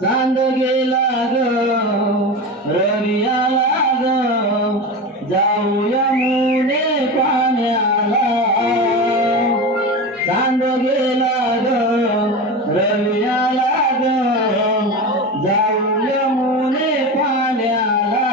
चांद गेला ग रवी आला ग जाऊया मुने पाण्याला चांद गेला ग रवी आला ग जाऊया मुने पाण्याला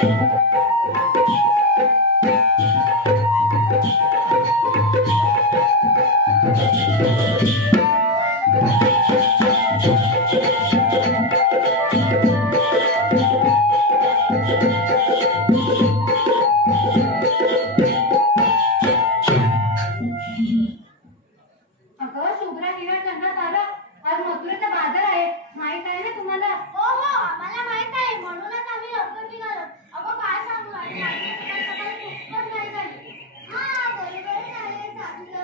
अगं शुभ्रा हिरण जन्मात आलं. आज मथुरेचा बाजार आहे, माहित आहे ना तुम्हाला? हो हो आम्हाला माहित आहे म्हणूनच आम्ही लवकर निघालो. अगं काय सांगू आणि आजची सकाळ सकाळी खूपच घाई झाली. हा बरोबर आहे सांगितलं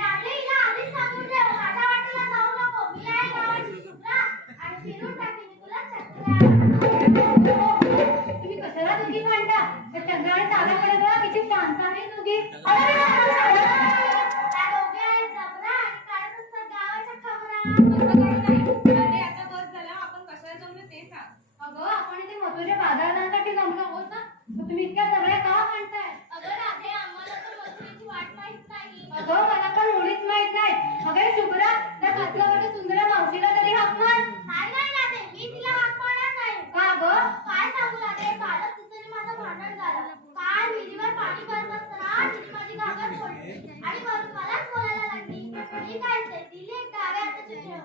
रात्री हिला आधीच सांगून ठेव माझ्या वाटेला जाऊ नको. मी आहे गावाची शुभ्रा आणि फिरून टाकेन मी तुला चक्रा. तुम्ही कशाला दोघी भांडता? त्या चंद्राने ताब्याकडे बघा, किती शांत आहे दोघी. अरे त्या दोघे आहेत जबरा आणि काढत असतात गावाच्या खबरा. अरे आता बस झालं, आपण कशाला जमलो ते सांग. अगं आपण इथे मथुरेच्या बाजारासाठी जमलो आहोत ना, मग तुम्ही इतक्या सगळ्या का म्हणताय? अगं राधे आम्हाला तर मथुरेची वाट माहित नाही. अगं मला पण मुळीच माहित नाही. अगं शुभ्रा, त्या कातलावरच्या सुंदर मावशीला तरी हाक मार. नाही नाही राधे मी तिला हाक मारणार नाही. का गं? काय सांगू राधे कालच तिचं आणि माझं भांडण झालं. काल विहिरीवर पाणी भरत असताना तिने माझी घागर फोडली आणि वरून मलाच बोलायला लागली. मी काय ते दिली एक डाव्या हाताची ठेवून.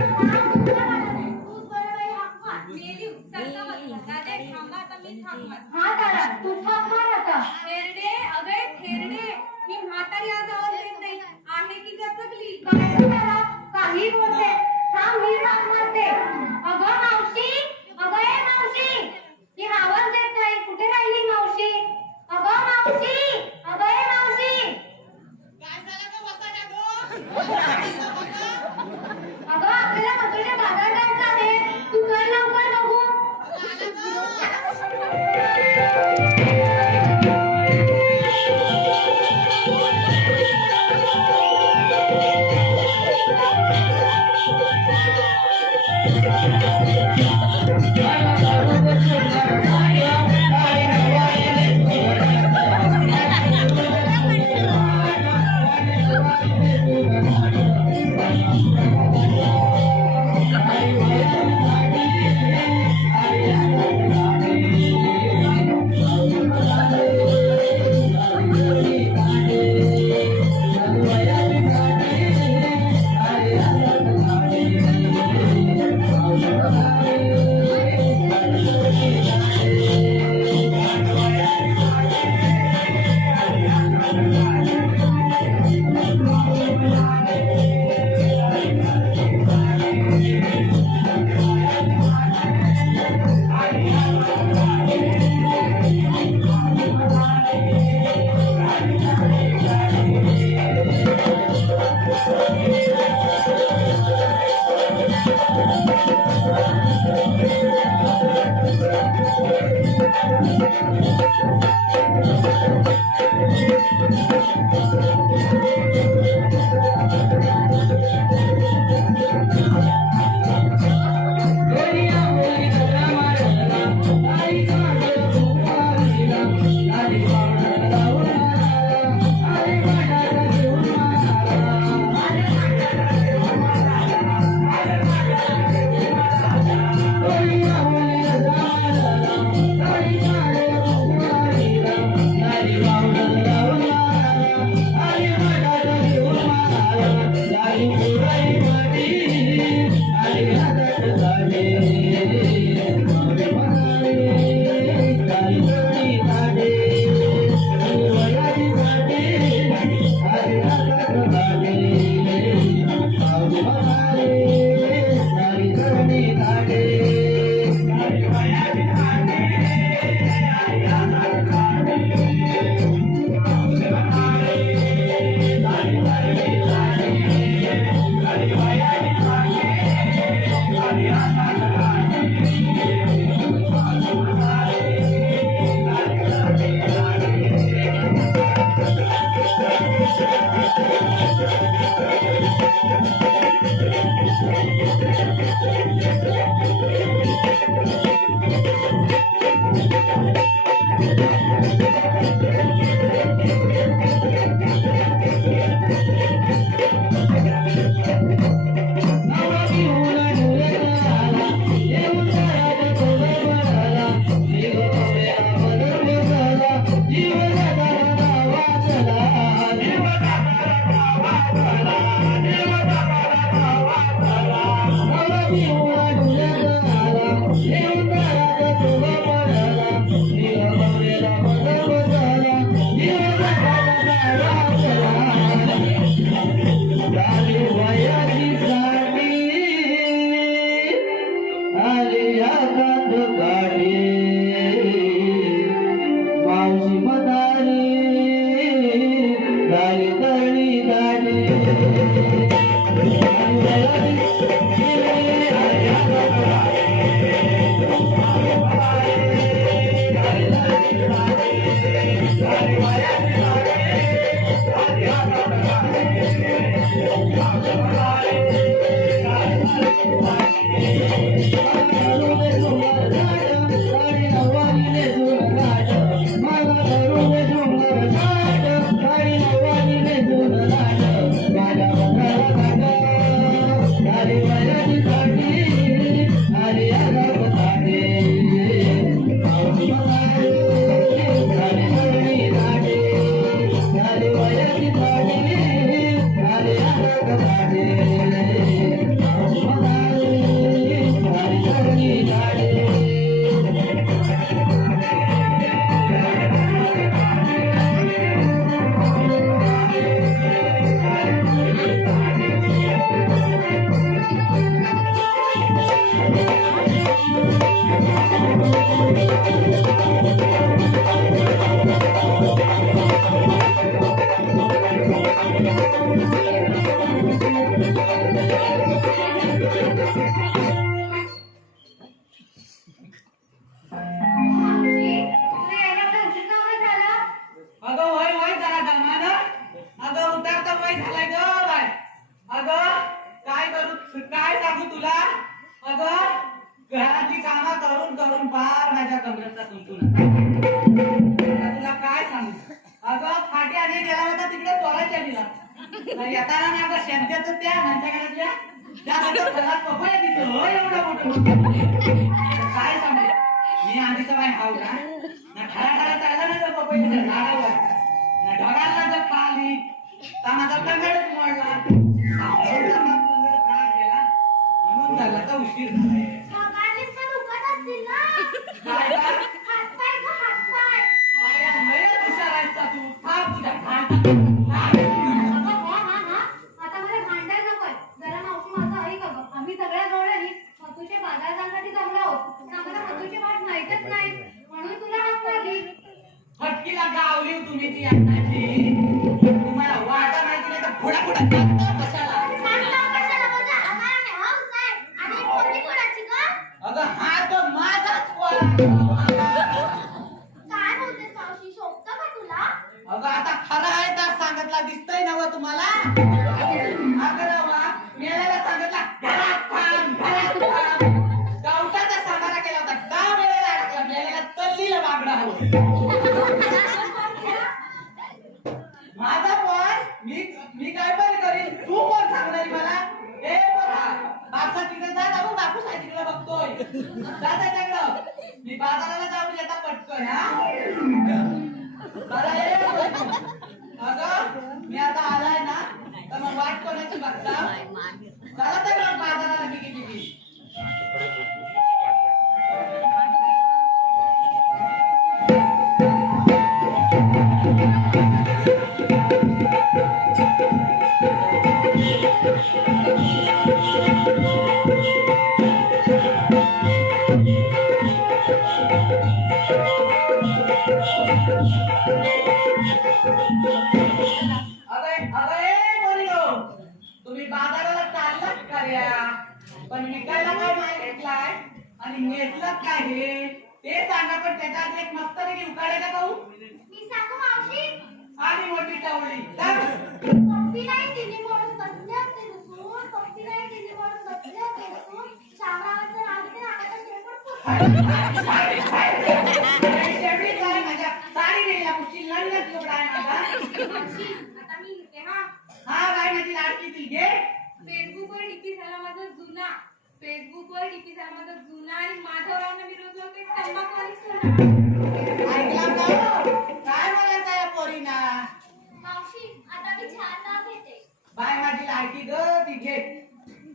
हा, तुला वाटत नाही. तूच बरं बाई हाक मार. मेली सरका बसला. दादा थांबा, आता मी थांबणार. हा तारा, तूच हाक मार आता. थेरडे अगे थेरडे, ही म्हातारी आज आवाज देत नाही आहे की गचकली. काय रे तारा, काही बोलते. थांब, मी हाक मारते. अगं मावशी, अगं ए मावशी, ही आवाज देत नाही. कुठे राहिली मावशी? अगं मावशी, अगं ए मावशी. अगं आपल्याला मथुरेच्या बाजार जायचं आहे. तू चल लवकर बघू. मावशी मदारी झाली तळी झाली मावशी, तुला यायला एवढा उशीर का बरं झाला? अगं वय वय जरा दमानं. अगं उतारता वय झालाय ग बाय. अगं काय करू काय सांगू तुला. अगं घरातली कामं करून करून फार माझ्या कमरेचा तुंतून आता तुला काय सांगू. अगं फाटी आधी गेला होता तिकडे चोराच्या दिला येताना मी अगं शेंत्याचं त्या माझ्या घरातल्या त्या घरात पपया दिसतो एवढा मोठं काय सांगू. मी आधीचा बाय हाव का ना ठरा ठरा चालला ना तो पपईच्या झाडावर ना ढगाला जर पाली तर माझा कंगडच मोडला गेला म्हणून झाला तर उशीर झालाय. सकाळीच तर दुखत असतील ना काय का? हातपाय ग हातपाय बाया, लयच हुशार आहेस का तू. थांब तुझ्या घाटात. अगं, हा. आता मला भांडायला नकोय. जरा मावशी माझं ऐक अगं. आम्ही सगळ्या गवळणी मथुरच्या बाजार जाण्यासाठी जमलो आहोत. पण आम्हाला मथुरची वाट माहीतच नाही. म्हणून तुला हाक मारली. फटकीला गावली तुम्ही ती अन्नाची. तुम्हाला वाटा माहिती नाही तर पुढा कशाला. सांगता कशाला बोलता आम्हाला नाही हौस आहे आणि पोरगी कोणाची ग अगं हा तो माझाच पोरा. काय बोलतेस मावशी शोभतं का तुला अगं आता खरं आहे तर सांगितला दिसतंय ना व तुम्हाला. अगं वा मेल्याला सांगितला घरात थांब. गावठाचा सांगायला केला होता 10 वेळेला अडकला. मेल्याला तल्लीला बागडा हवं. माझा पण मी काय पण करीन तू कोण सांगणार मला. ए बघा बापसा तिकडे जा ना बापू साय तिकडे बघतोय. जा त्याच्याकडं. मी बाजाराला जाऊन येता पटकन हा. बरं ये अगं मी आता आलाय ना तर मग वाट कोणाची बघता. चला तर मग बाजाराला बिगी. तुम्ही बाजाराला चाललात का रे? पण विकायला काय माल घेतलाय आणि नेसलात काय हे ते सांगा. पण त्याच्या आधी एक मस्त पैकी उकाडायला पाहू. मी सांगू मावशी आणि मोठी टवळी पप्पी नाही दिली म्हणून बसले होते रुसून पप्पी नाही दिली म्हणून बसले होते रुसून शामरावांचं नाव घेते हाताचा शेपूट शेवटी काय माझ्या साडी गेल्या कुठची लढलच कपडा आहे माझा. मावशी, आता मी घेते हा. हा बाय माझी लाडकी ती घे. फेसबुकवर डीपी झाला माझा जुना. फेसबुकवर डीपी झाला माझा जुना आणि माधवरावनं मी रोज लावते तंबाखूवाली सोना. ऐकला का? काय बोलायचं या पोरीना. मावशी आता मी छान नाव घेते बाय माझी लाडकी ग ती घे.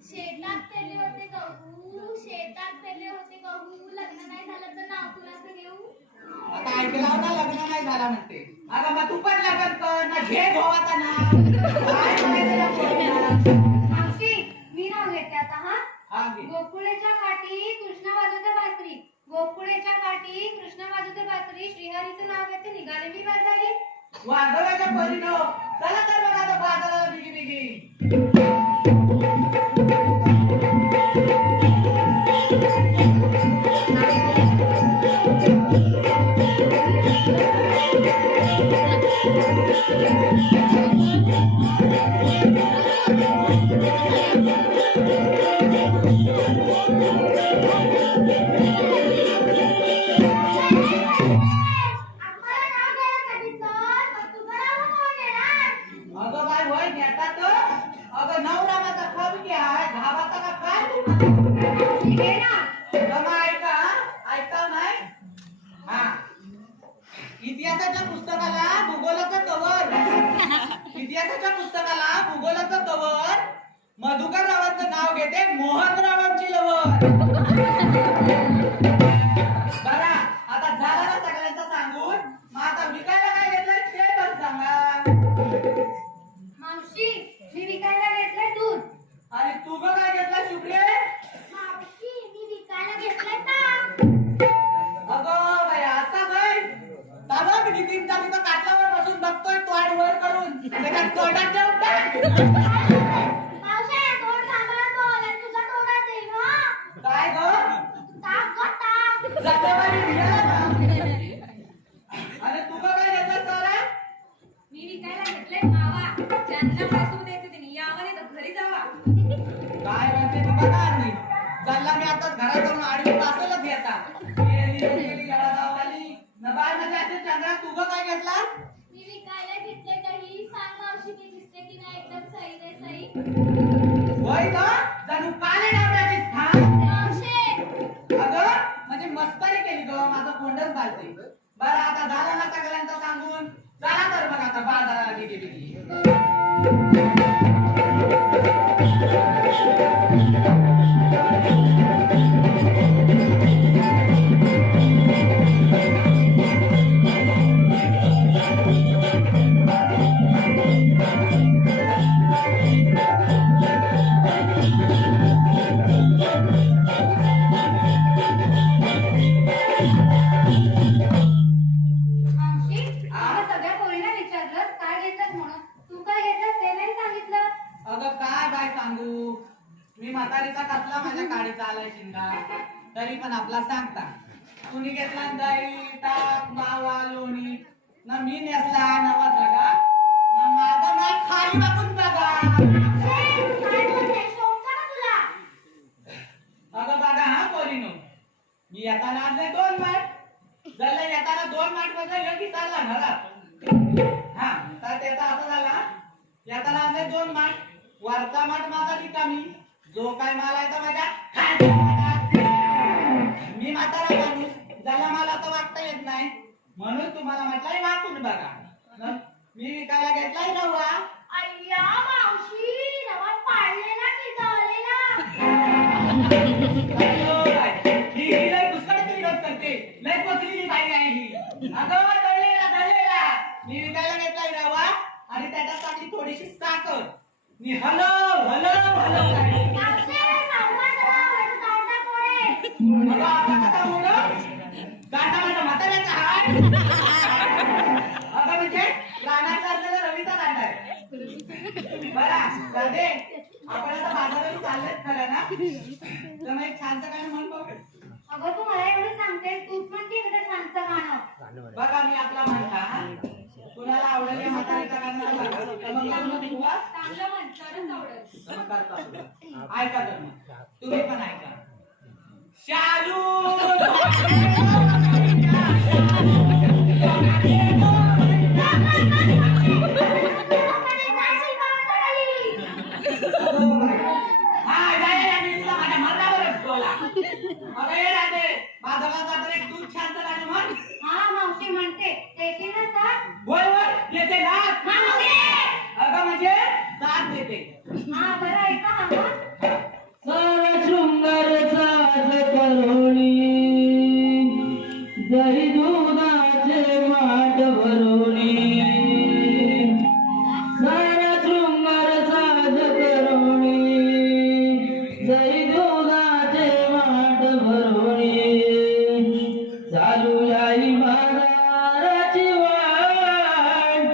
शेतात पेरले होते गहू शेतात पेरले होते गहू लग्न नाही झालं तर नाव कुणाचं घेऊ आता ऐकलं ना लग्न नाही झाला म्हणते. अगं मग तू पण लग्न कर ना घे भावाचा नाव. काय बोलायचं या पोरीना. मावशी, मी नाव घेते आता हा. हा घे. गोकुळेच्या काठी कृष्णा वाजवते बासरी. वांगव्याच्या परीनं चला तर बघा आता बाजाराला बिगी बिगी. आम्हाला नाव घ्यायला सांगितलं, मग तुझं नाव कोण घेणार? अगं बाय होय घेतात अगं नवरामाचा खबकी आहे घाबाचा का काय तुम्हाला ठीक आहे ना? जमा ऐका ऐकता नाही हा इतिहासाच्या पुस्तकाला भूगोलाचं कवर इतिहासाच्या पुस्तकाला भूगोलाचं कवर मधुकर रावांचं नाव घेते मोहनरावांची लवर. बरा आता झाला ना सगळ्यांचं सांगून मग आता विकायला काय घेतलंय ते बघ सांगा. मावशी मी विकायला घेतलंय दूध. आणि तू ग काय घेतलं शुभ्रे? मावशी, मी विकायला घेतलंय ताक. अगं बाई आता काय ताबक नितीन ता तिथं काटलावर बसून बघतोय तोंड वर करून त्याच्या तोंडात ठेवता मावशी, तोंड सांभाळून बोल आणि तुझ्या तोंडात येईल, हं? काय ग ताक गं, ताक. जातेवारी भियाला का? आणि तू ग काय घेतलं सारा? मी विकायला घेतलंय मावा. ज्यांना बसू द्यायचं त्यांनी यावं नाही तर घरी जावा. काय म्हणते तू बघा आणि चालला मी आता घरात जाऊन आडवी पासलच घेता गेली घरात आली न बाय म्हणजे असे चंद्रा तू ग काय घेतला? मी विकायला घेतलंय काही. सांग मावशी, मी दिसते की नाही एकदम सही रे सही? होय ग जणू काले डाबऱ्याची स्थान. मावशी, अगं म्हणजे मस्करी केली ग माझं कोंडच घालते. बरं आता झालं ना सगळ्यांचं सांगून चला तर मग आता बाजाराला गेली. मावशी मला सगळ्या पोरींना विचारलंस काय घेतलंस म्हणून. तू काय घेतलंस ते नाही सांगितलं. अगं काय बाय सांगू मी म्हातारीचा कसला माझ्या काडीचा आलाय शिंगा तरी पण आपला सांगता कुणी घेतला दही ताक मावा लोणी ना मी नेसला नवा जगा ना माझा माल खाली वाकून बघा. काय बोलते? शोभतं ना तुला? अगं बघा हा पोरीनो मी येताना आणले 2 माठ जल्ला येताना 2 माठ मध्ये एक चालला घरात हा तर त्याचा असं झाला येताना आणले 2 माठ वरचा माठ माझा रिकामी जो काय माल आहे तो माझ्या खालच्या माठात. मी म्हातारा माणूस ज्याला मला तर वागता येत नाही म्हणून तुम्हाला म्हटलंय वाकून बघा न मी विकायला घेतलाय रवा. अय्या मावशी, रवा पाडलेला की दळलेला? अगं बाई, ही लय पुष्कळची विरोध करते लय पसलेली बाई आहे ही. अगं दळलेला मी विकायला घेतलाय रवा आणि त्याच्यात टाकली थोडीशी साखर मी हलव हलव हलव काय मावशी, सावकाश राहा, माझं दांडा पोळे. अगं आता कसा मुलं गाठा माझ्या म्हाताऱ्याचा हाय अगं म्हणजे रानात असलेला रवीचा दांडा आहे. बरा राधे आपण आता बाजारात चाललेत खरं ना तर मग एक छानसं काय म्हण बघ. अगं तू मला एवढं सांगतेस तूच म्हणते का छानचं गाणं. बघा मी आपला म्हणता कुणाला आवडेल या म्हातारीचा गाणं बघा. तर मग लग्न तुला चांगलं म्हण तरच आवडेल. तर मग करतो आपलं. ऐका तर मग तुम्ही पण ऐका. शालू हा जाय आणि तुला माझ्या मरणावरच बोला. अरे राधे बाजारात जाताना एक दूध छानचं गाणं म्हण. हा मावशी म्हणते ते ना सर. होय होय येते ना अगं म्हणजे साथ देते. हा बरं ऐका हा म्हण. सारा शृंगार साज करुणी दही दुधाचे माठ भरुणी सारा शृंगार साज करुणी दही दुधाचे माठ भरुणी चालू आई बाजाराची वाट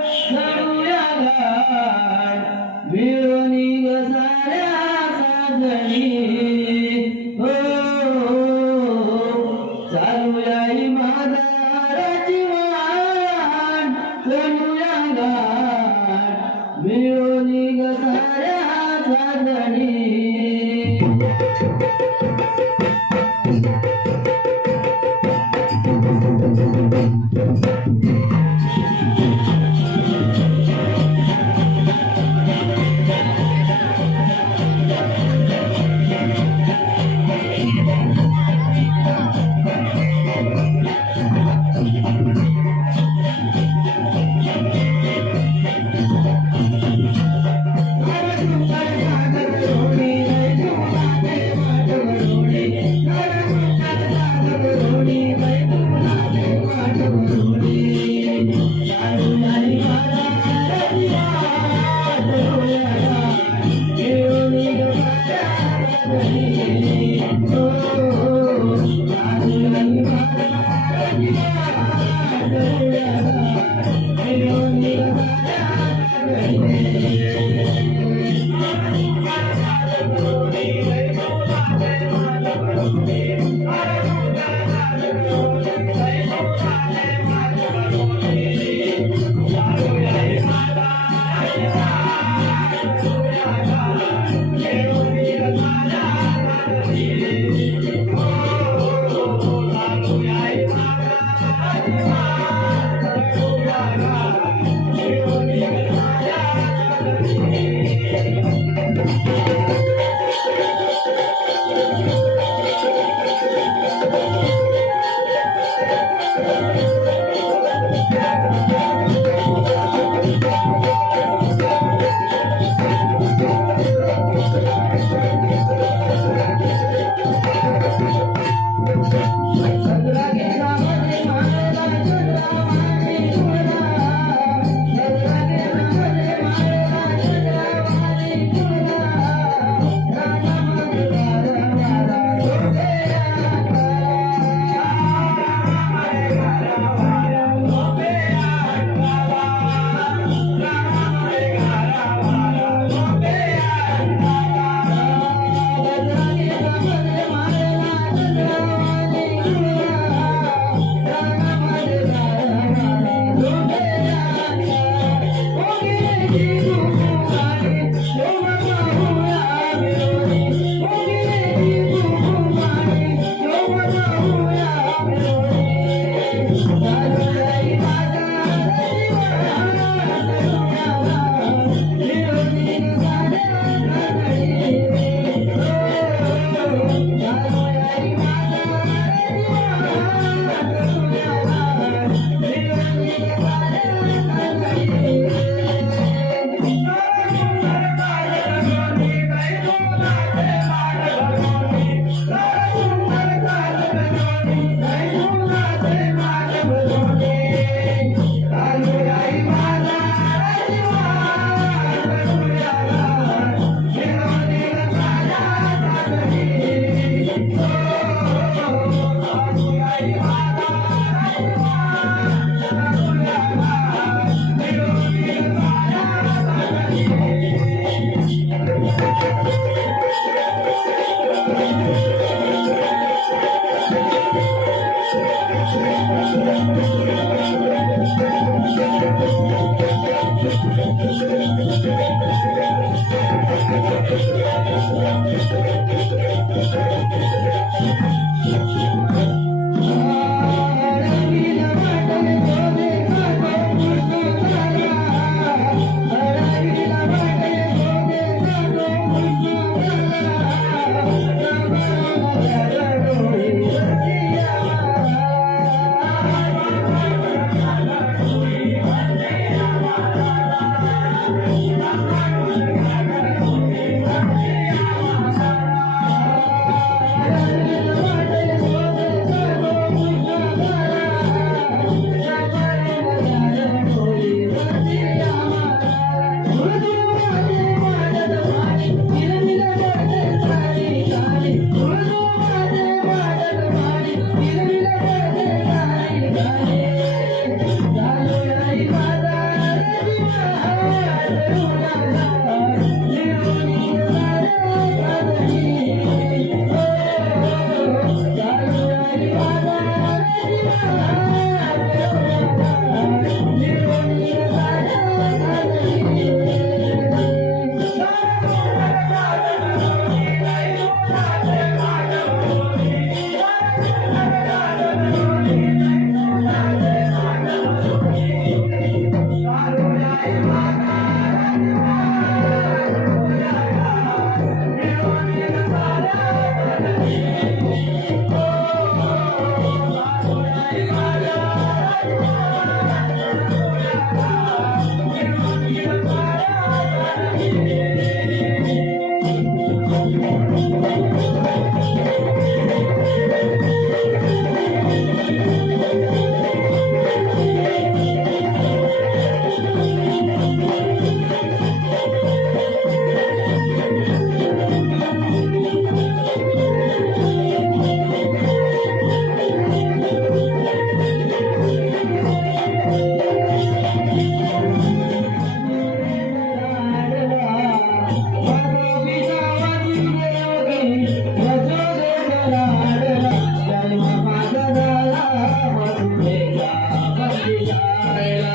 मधुरेचा बंदी जायला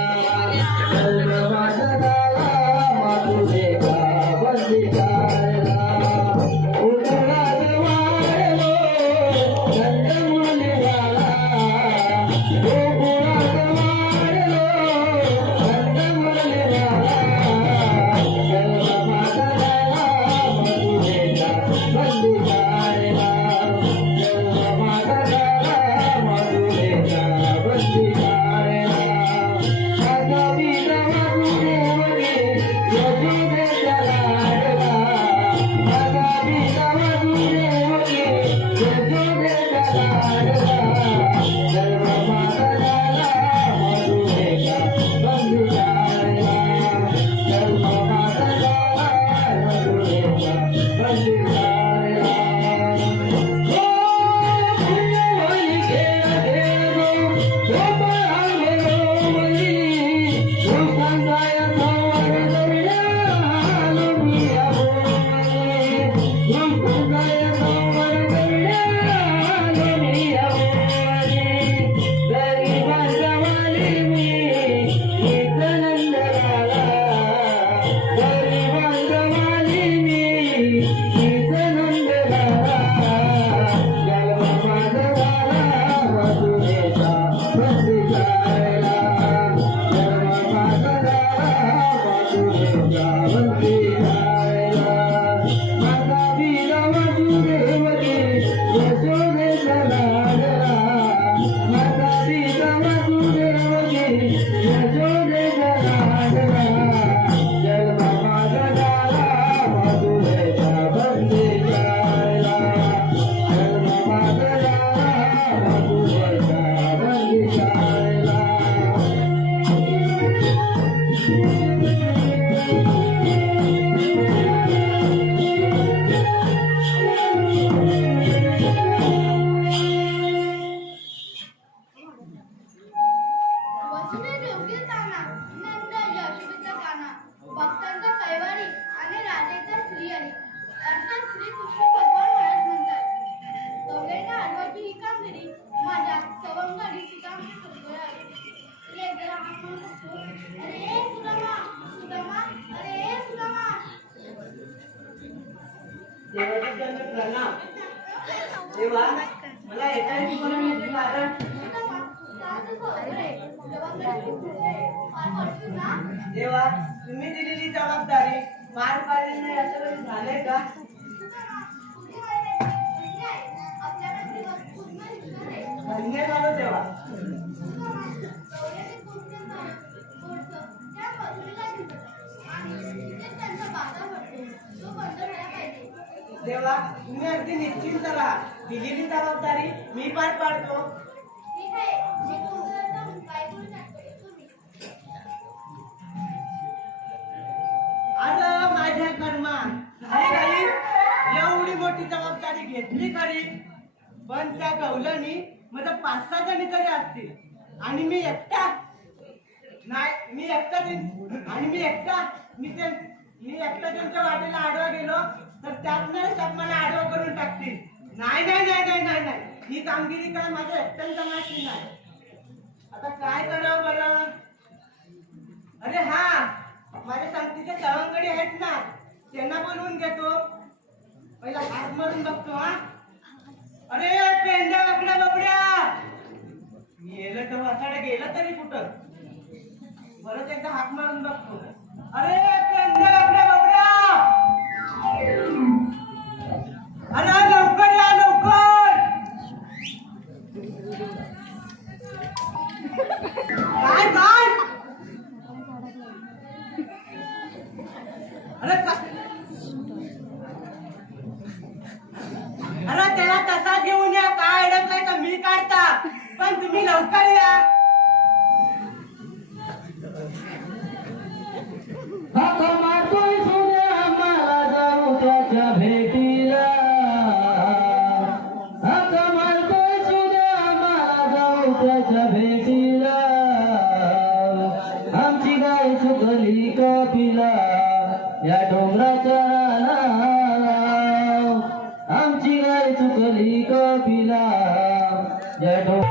जन्माचा झाला मधुरेचा बंदी जायला उन्हाळ्यात वाढलो गंधमुलीवाला गोकुळात वाढलो गंधमुलीवाला जन्माचा झाला मधुरेचा बंदी जायला जन्माचा झाला मधुरेचा बंदी जायला आता बिना मधुरेमध्ये यशोदेचा लाडला आता बिना मधुरेमध्ये यशोदेचा लाडला जन्माचा झाला मधुरेचा बंदी जायला जन्माचा झाला मधुरेचा बंदी जायला वसुदेव योग्य ताना नंद यशोदेचा काना भक्तांचा कैवारी आणि राधेचा श्रीहरी अर्थात श्री कृष्ण भगवान महाराज म्हणतात दोघेंना आडवाची ही कामगिरी माझ्या सवंगडी सीतांनी करतोय रे जरा हात म्हणून बघतो अरे सुदामा सुदामा अरे सुदामा देवाचे चरण प्रणाम देवा मला एका ठिकाणी मिळते कारण सुदामा साधू सोदरे जबाबदारी तुझे पार पडशील ना देवा तुम्ही दिलेली जबाबदारी पार पाडली नाही असं कधी झालंय का धन्य झालो देवा देवा तुम्ही अगदी निश्चिंत राहा दिलेली जबाबदारी मी पार पाडतो आलं माझ्या कर्मा घाई एवढी मोठी जबाबदारी घेतली खरी पण त्या गवलनी माझं 5-6 जणी तरी असतील आणि मी एकटा नाही मी एकटा त्यांच्या वाटेला आडवा गेलो तर त्यातनं सब मला आडवा करून टाकतील नाही नाही नाही नाही नाही नाही ही कामगिरी काय माझ्या एकट्यानं जमायची नाही आता काय करावं बरं अरे हा माझ्या संगतीचे सवंगडी आहेत ना त्यांना बोलवून घेतो पहिला हात मारून बघतो हा अरे पेंड्या बकड्या बबड्या गेलं तर वासाडे गेलं तरी कुठं परत एकदा हात मारून बघतो अरे पेंड्या बकड्या बबड्या अरे लवकर या लवकर काय काय अरे त्याला तसा घेऊन या काय अडकलाय तर मी काढता पण तुम्ही लवकर या हाका मारतोय सूर्य मला जाऊ त्याच्या भेटीला हाका मारतोय सूर्य मला जाऊ त्याच्या भेटीला आमची गाय सुकली कपिला या डोंगराच्या रानाला आमची गाय चुकली कपिला जय ढोल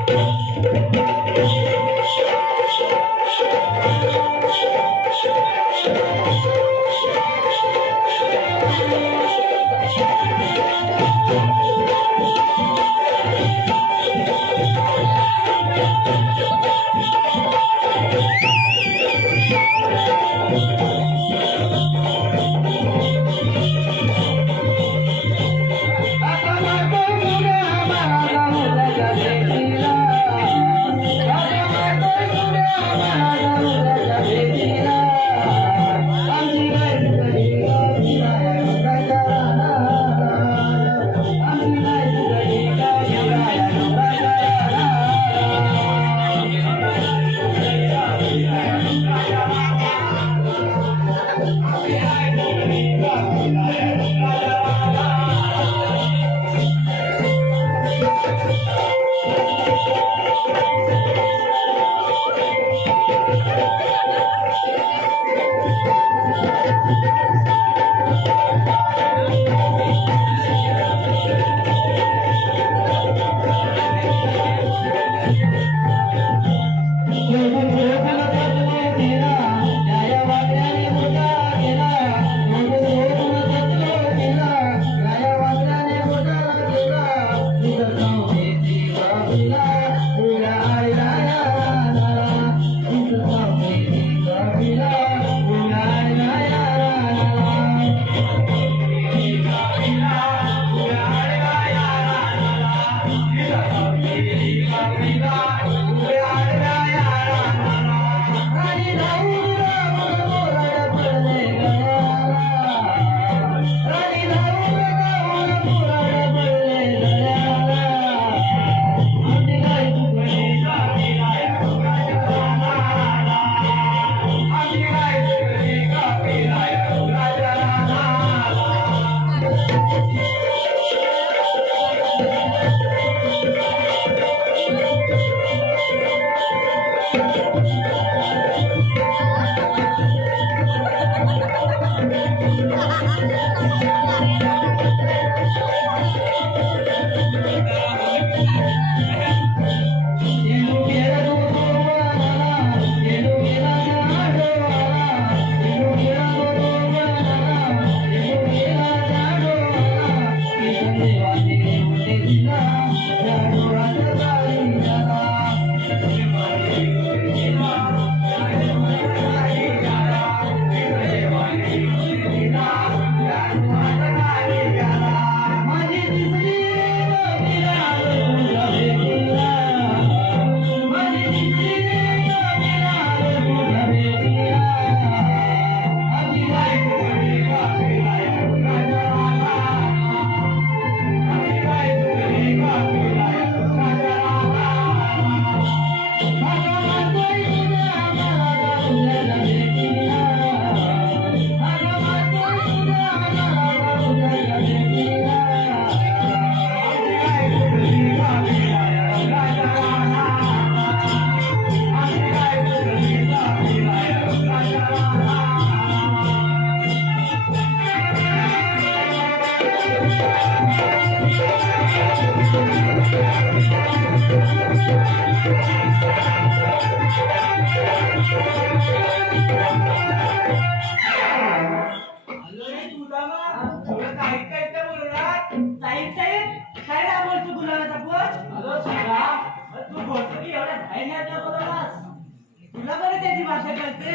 तुला बरं त्याची भाषा कळते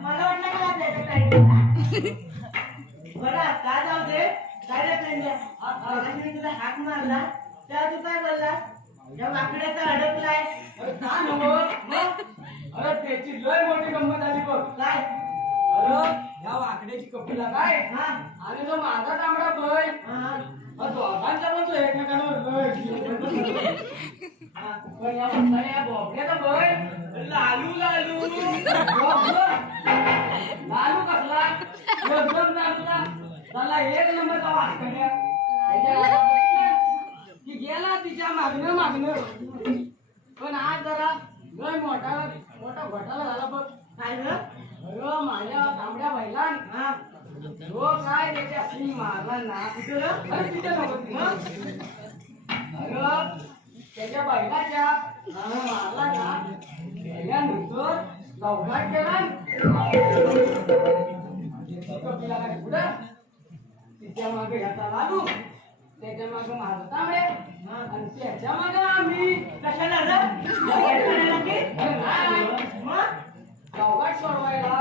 मला वाटलं मला त्याचं काही बरं काय जाऊ दे काय रे फ्रेंड तुला हाक मारला तेव्हा तू काय बोलला या वाकड्याचा अडकलाय का मग अरे त्याची लय मोठी गंमत आली बघ काय अरे या वाकड्याची कपिला काय हा आणि जो माझा तांबडा बैल हा दोघांचा पण तो एकमेकांवर पण या म्हणताना या बोबड्याचा बैल लालू लालू लालू कसला एकदम चांगला त्याला एक नंबरचा वास करण्या की गेला तिच्या मागणं पण आज जरा लय मोठा घोटाळा झाला बघ काय ग अरे माझ्या तांबड्या बैलान हा तो काय त्याच्या सिंग मारला ना कुठं अरे तिथे नको अरे त्याच्या बैलाच्या मारला का त्याला म्हणतो लवकर केला कपिला काय पुढं तिच्या मागे ह्याचा लालू त्याच्या मागे माझं तांबडे आणि त्याच्या मागे आम्ही कशाला रे? गावगाट सोडवायला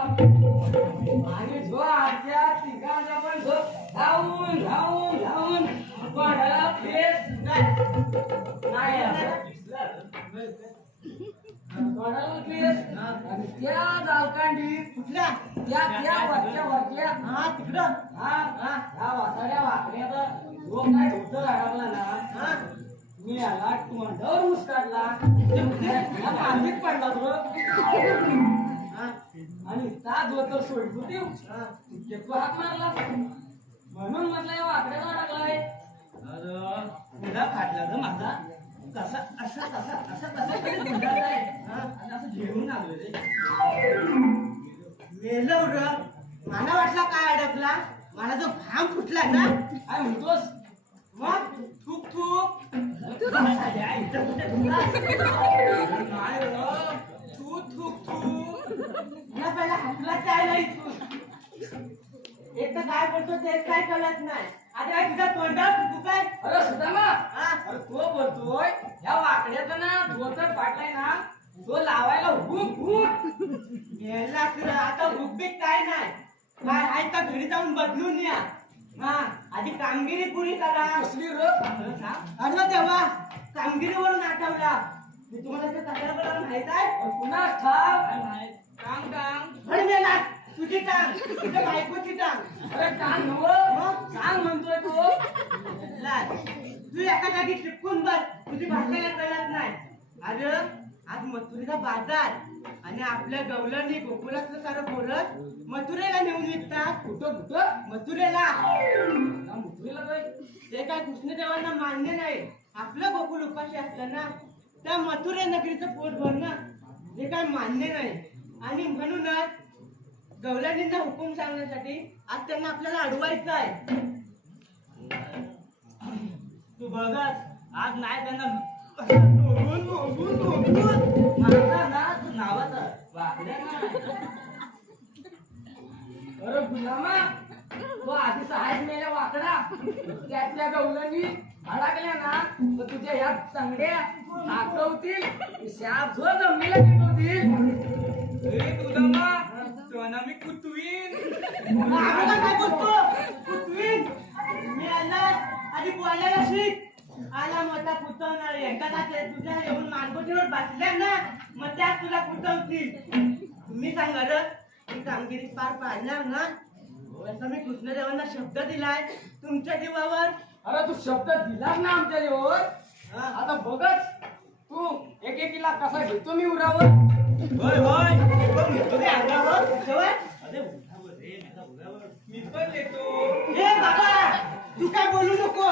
आणि जो आजच्या तिघांचा पण जो धावून धावून धावून कोणाला फेस नाही कोणाला फेस आणि त्या जालकांडी कुठल्या? त्या वरच्या वरच्या हा तिकडं. ह्या वासाड्या वाकड्याचा जो काय होतं अडकला ना मी आला तोंडावर मुस्काडला पांडीत पडला तो आणि त्या जो तर सोडतो ते तू हात मारला म्हणून म्हटलं या वाकड्याचा अडकलाय तुला फाटला ग माझा कसा असा कसा असा कसा तरी गुंडाळलाय. आणि असं घेऊन आलो रे मेलो र. मला वाटला काय अडकला मला जो घाम फुटला ना काय म्हणतोस मग थूक थूक नाही थू थूक थूक मला पहिला हातला काय नाही एक तर काय बोलतो तेच काय कळत नाही. आता काय तुझ्या तोंडात थुकू काय? अरे सुदामा अरे तो बोलतोय ह्या वाकड्याचा ना धोतर फाटलाय ना तो लावायला हुक हुक यायला खरं आता हुकबीक काय नाही काय आहे का घरी जाऊन बदलून या. हा आधी कामगिरी पुरी करा. कसली र अरे तेव्हा कामगिरीवरून आठवला मी तुम्हाला ते तक्रार करायला माहित आहे. पुन्हा ठाव टांग टांग तुझी टांग तुझ्या बायकोची टांग. अरे कान नव सांग म्हणतोय तो तू एका जागी चिपकून बस तुझी भाषेला कळत नाही. अरे आज मथुरेचा बाजार आणि आपल्या गवलनी गोकुळातलं सारं पोरं मथुरेला नेऊन विकतात. कुठं कुठं मथुरेला मुठीला काय ते काय कृष्णदेवांना मान्य नाही. आपलं गोकुळ उपाशी असलं ना त्या मथुरे नगरीचं पोट भरणं हे काय मान्य नाही. आणि म्हणूनच गवलनींना हुकूम सांगण्यासाठी आज त्यांना आपल्याला अडवायचं आहे. तू बघत आज नाही त्यांना माझा ना तू नावाचा वाकड्या ना अरे गुलामा तो आधी सहाय्य मेल्या वाकडा त्यातल्या गवलनी अडकल्या ना तर तुझ्या ह्या चांगड्या दाखवतील शाप जो जमिनीला टिकवतील तुला मी कुतवीन काय बोलतो कुतवीन मी आला आधी बोलायला शिक. आला मोठा कुतवणार एखादा तुझ्या येऊन मानकोटीवर बसल्या ना मग त्या तुला कुतवतील. तुम्ही सांगा र ही कामगिरी पार पाडणार ना असं मी कृष्णदेवांना शब्द दिलाय तुमच्या जीवावर. अरे तू शब्द दिलास ना आमच्या जेवण आता बघच तू एकेकीला कसा घेतो मी उरावर. होय होय पण घेतो रे अंगावर कशावर? अरे उठावर रे माझा उरावर मी पण येतो. हे बाबा तू काय बोलू नको.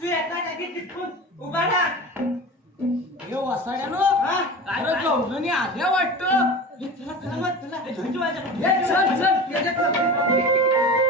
तू एका जागी चिटकून उभा राहा. हे वसाड्यानो अरे गवलनी आल्या वाटतं चला चला मग चला हे झुंजू वाजव. हे चल चल त्याच्याकडे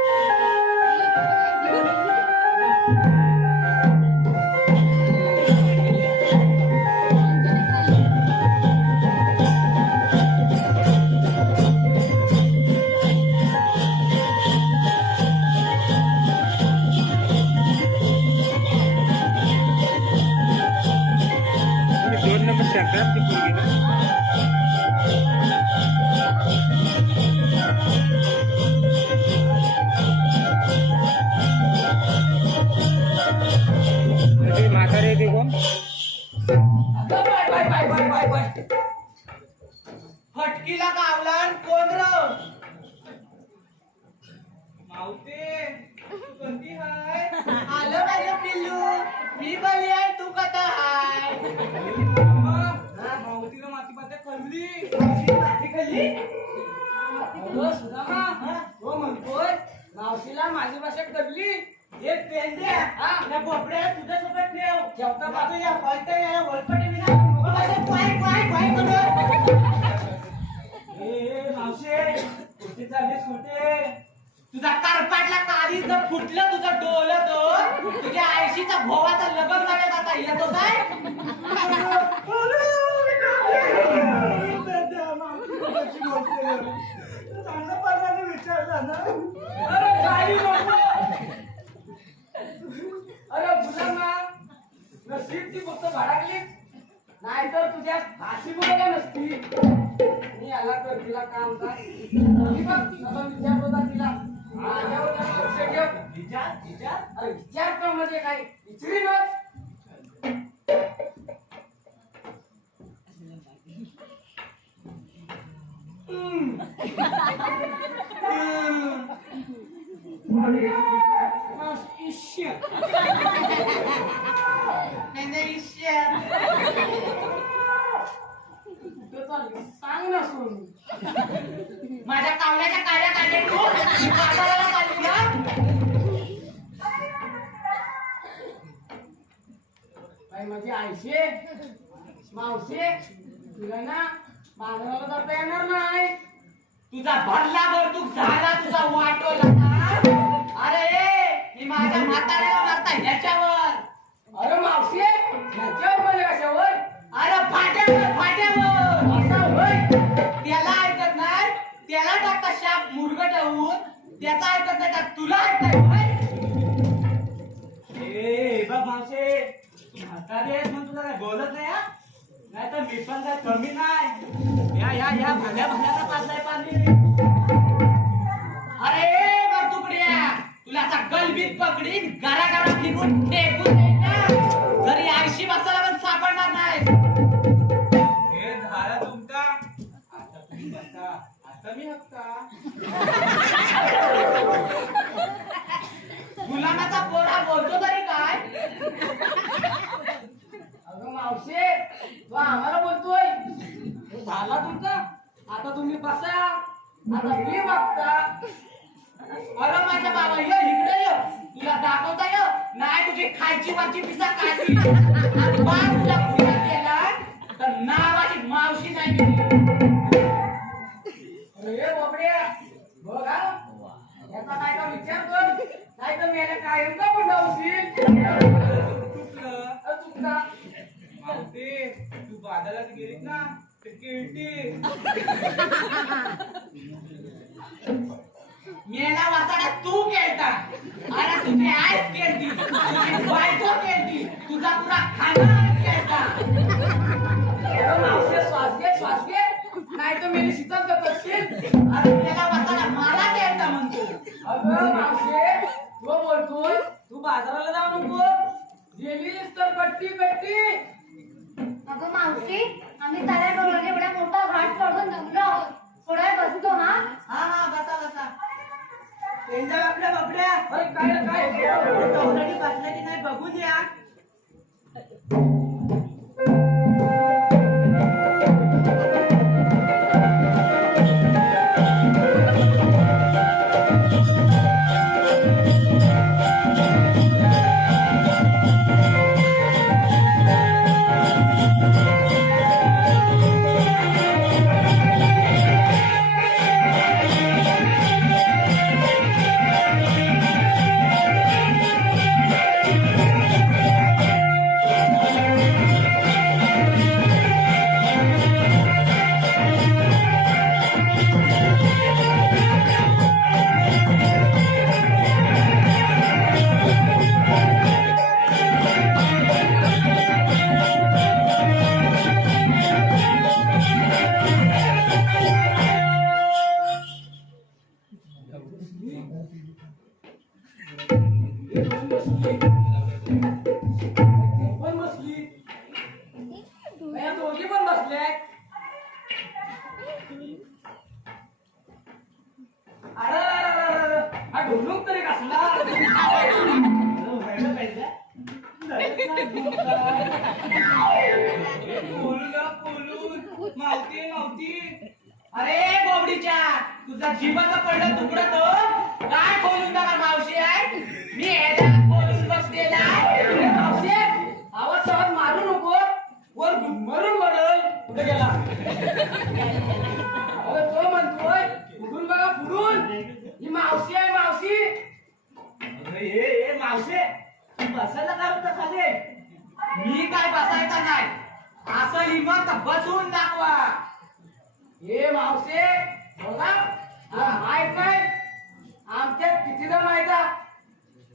फटकीला गावला कोण राव मावते कोणती हाय? आलं माझं पिल्लू मी बली आहे तू कथा हाय. मावतीला माती पात्या खाल्ली माती खाल्ली. अरे सुदामा तो म्हणतोय मावशीला माझी भाषा कळली. एक पेन दे या बोबड्या तुझ्यासोबत ठेव ठेवता बा. तू या हॉलटे या वळपटे विना पाय पाय पाय करू. ए मावशे कुठे चाललीस कुठे? तुझा कारपाटला काळी जर फुटलं तुझं डोलं तर तुझ्या आयशीचा भोवाचा लगन लागत आता येतो काय? भडकलीच नाहीतर तुझ्या फाशी बघा नसती. मी याला कर तिला काम काय मी बघ कसा विचार होता तिला माझ्यावर जरा लक्ष ठेव. अरे विचार कर म्हणजे काय विचारीनच. सांग ना सोनू. माझ्या कावल्याच्या काड्या काढले तू मी बाजाराला चालली ना. बाई माझी आयशे मावशे तुला ना बाजाराला जाता येणार नाही. तुझा भरला भरतूक झाला तुझा वाटोला ना. अरे मी माझ्या म्हाताऱ्याला मारता ह्याच्यावर. अरे मावशे ह्याच्यावर म्हणजे कशावर अरे फाट्यावर फाट्यावर. असा होय. त्याला ऐकत नाही त्याला टाकता शाप मुरगट होऊन त्याचा ऐकत नाही का तुला ऐकताय होय? ए बघ मावशे तू म्हातारी आहेस म्हणून तुला काय बोलत नाही हा. नाही तर मी पण काय कमी नाही. या भल्या भल्याला पाजलाय पाणी. अरे बघ तुकड्या तुला असा गलबीत पकडीन गारा गारा फिरून टेकून देईन ना. घरी 80 बसायला पण सापडणार नाही. हे झाला तुमचा आता तुम्ही बसा आता मी हक्का. गुलामाचा पोरा बोलतो तरी काय. अगं मावशे तू आम्हाला बोलतोय. झाला तुमचा आता तुम्ही बसा आता मी बघता. अरे माझ्या बाबा ये इकडे ये तुला दाखवता ये नाही तुझी खायची वाची पिसा काढली. बा तुला पुढे गेला तर नावाची मावशी नाही गेली. अरे बाबड्या बघ हा याचा काय का विचार कर नाही तर मेल्या कायमचा पण जाऊशील. चुकलं चुकता मावते तू बाजारात गेलीस ना ते केळटी. मेला वाचाडा तू केलता. अरे तुझी आईच केलती तुझी बायको केलती तुझा पुरा खानदान केलता. अरे मावशे श्वास घे नाही तर मेली शीतल जात असशील. अरे मेला वाचाडा मला केलता म्हणतो. अगं मावशे तू बोलतोय तू बाजाराला जाऊ नको गेलीस तर गट्टी गट्टी. अगं मावशी आम्ही साऱ्या बरोबर एवढा मोठा घाट चढून जमलो आहोत. थोडा वेळ बसतो हा. हा बसा बसा. त्यांच्या बापड्या बापड्या अरे काय ऑलरेडी बसल्या की नाही बघून या. पण बसली या दोघी पण बसल्या. अरे हा ढोलूक तरी कसला. अरे बोबडीच्या तुझा जीवाचा पडला तुकडा तो काय बोलून टाका मावशी आहे. मी ह्याला बोलून बसलेला. अरे मावशे आवाज सहज मारू नको वर मरून मरल. कुठे गेला अरे तो म्हणतोय फुडून बघा फुडून ही मावशी आहे मावशी. हे मावशे तू बसायला काय होतं खाली. मी काय बसायचा नाही असं हिमत बसवून दाखवा. हे मावशे बघा तुला माहित नाही आमच्यात किती जण माहित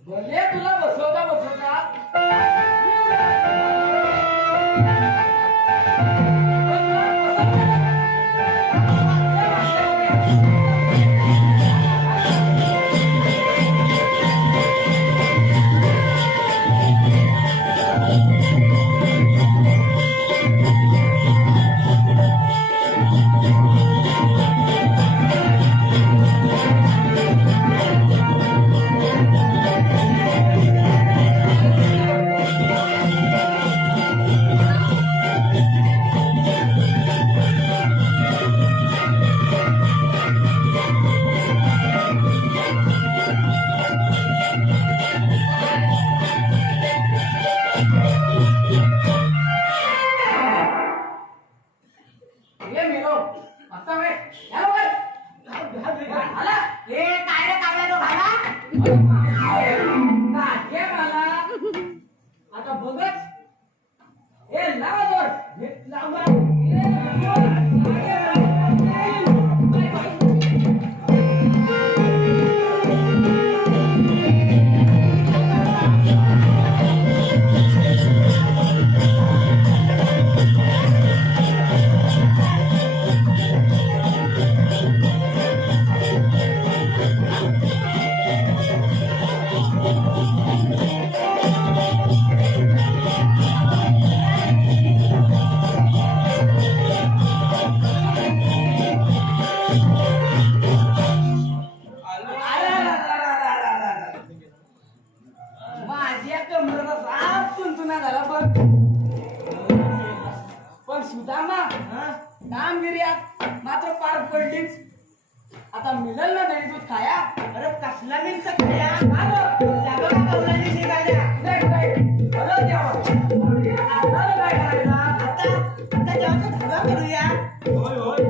भले तुला बसवता ये मेलो आता वे यालो वे आला ए काय रे कावळ्या तो घाला काय मला आता बघच ए लावा दोर हे लावा माझ्या कमरेला साप तुंतुना झाला पण सुदामा कामगिरीत मात्र पार पडलीच आता मिळेल ना दही दूध खाया अरे कसला मिळतं खाया जागा का कवळ्याने शिकायला आता जेवायचा धागा करूया होय होय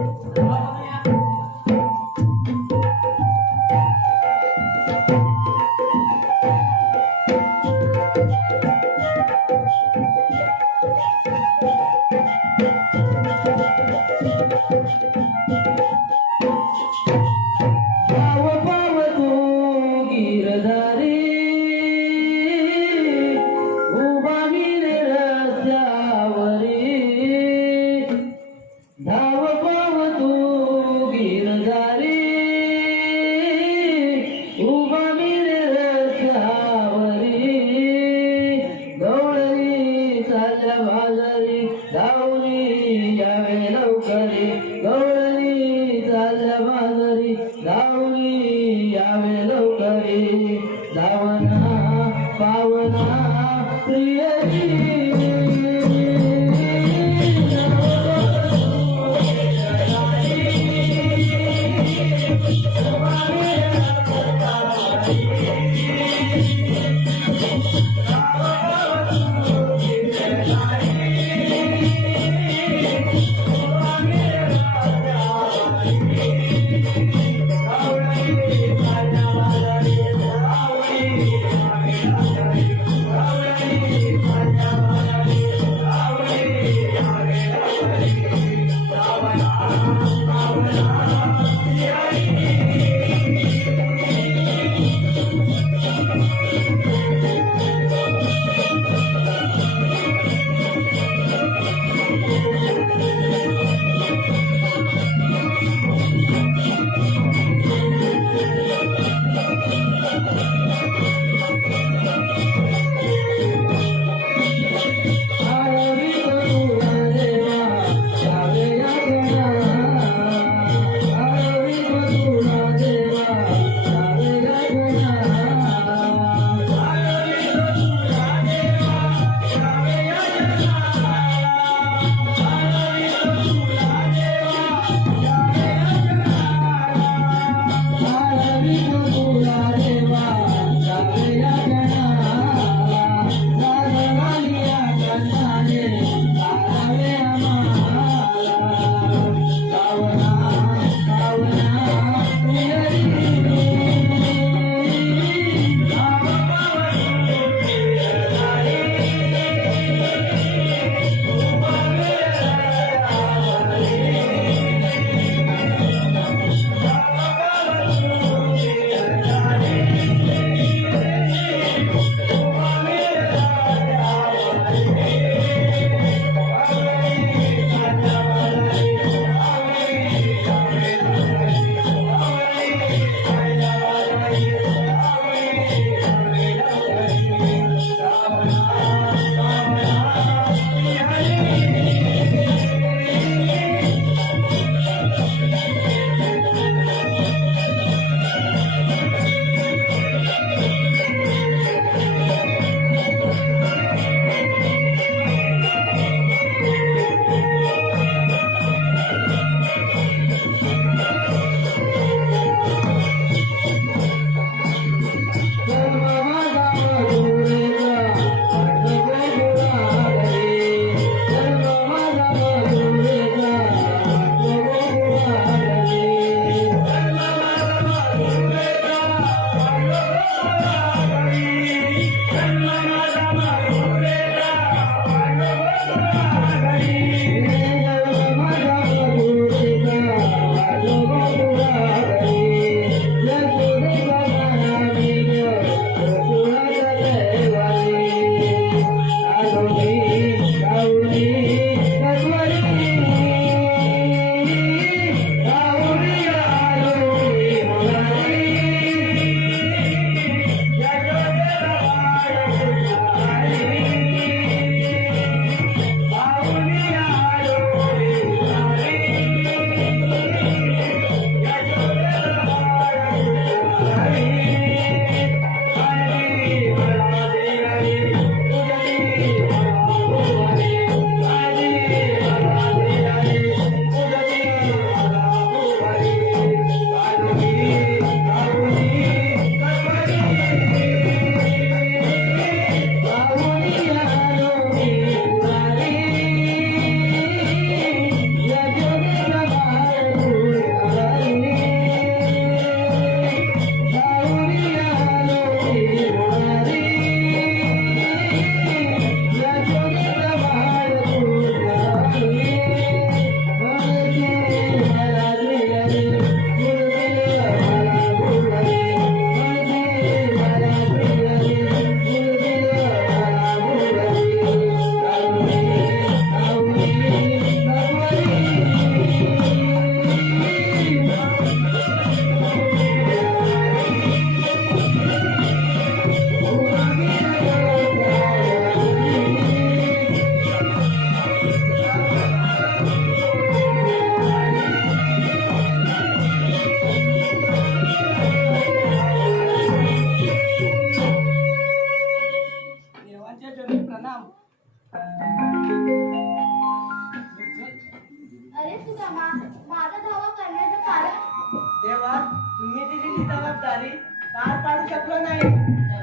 पार पाडू शकलो नाही.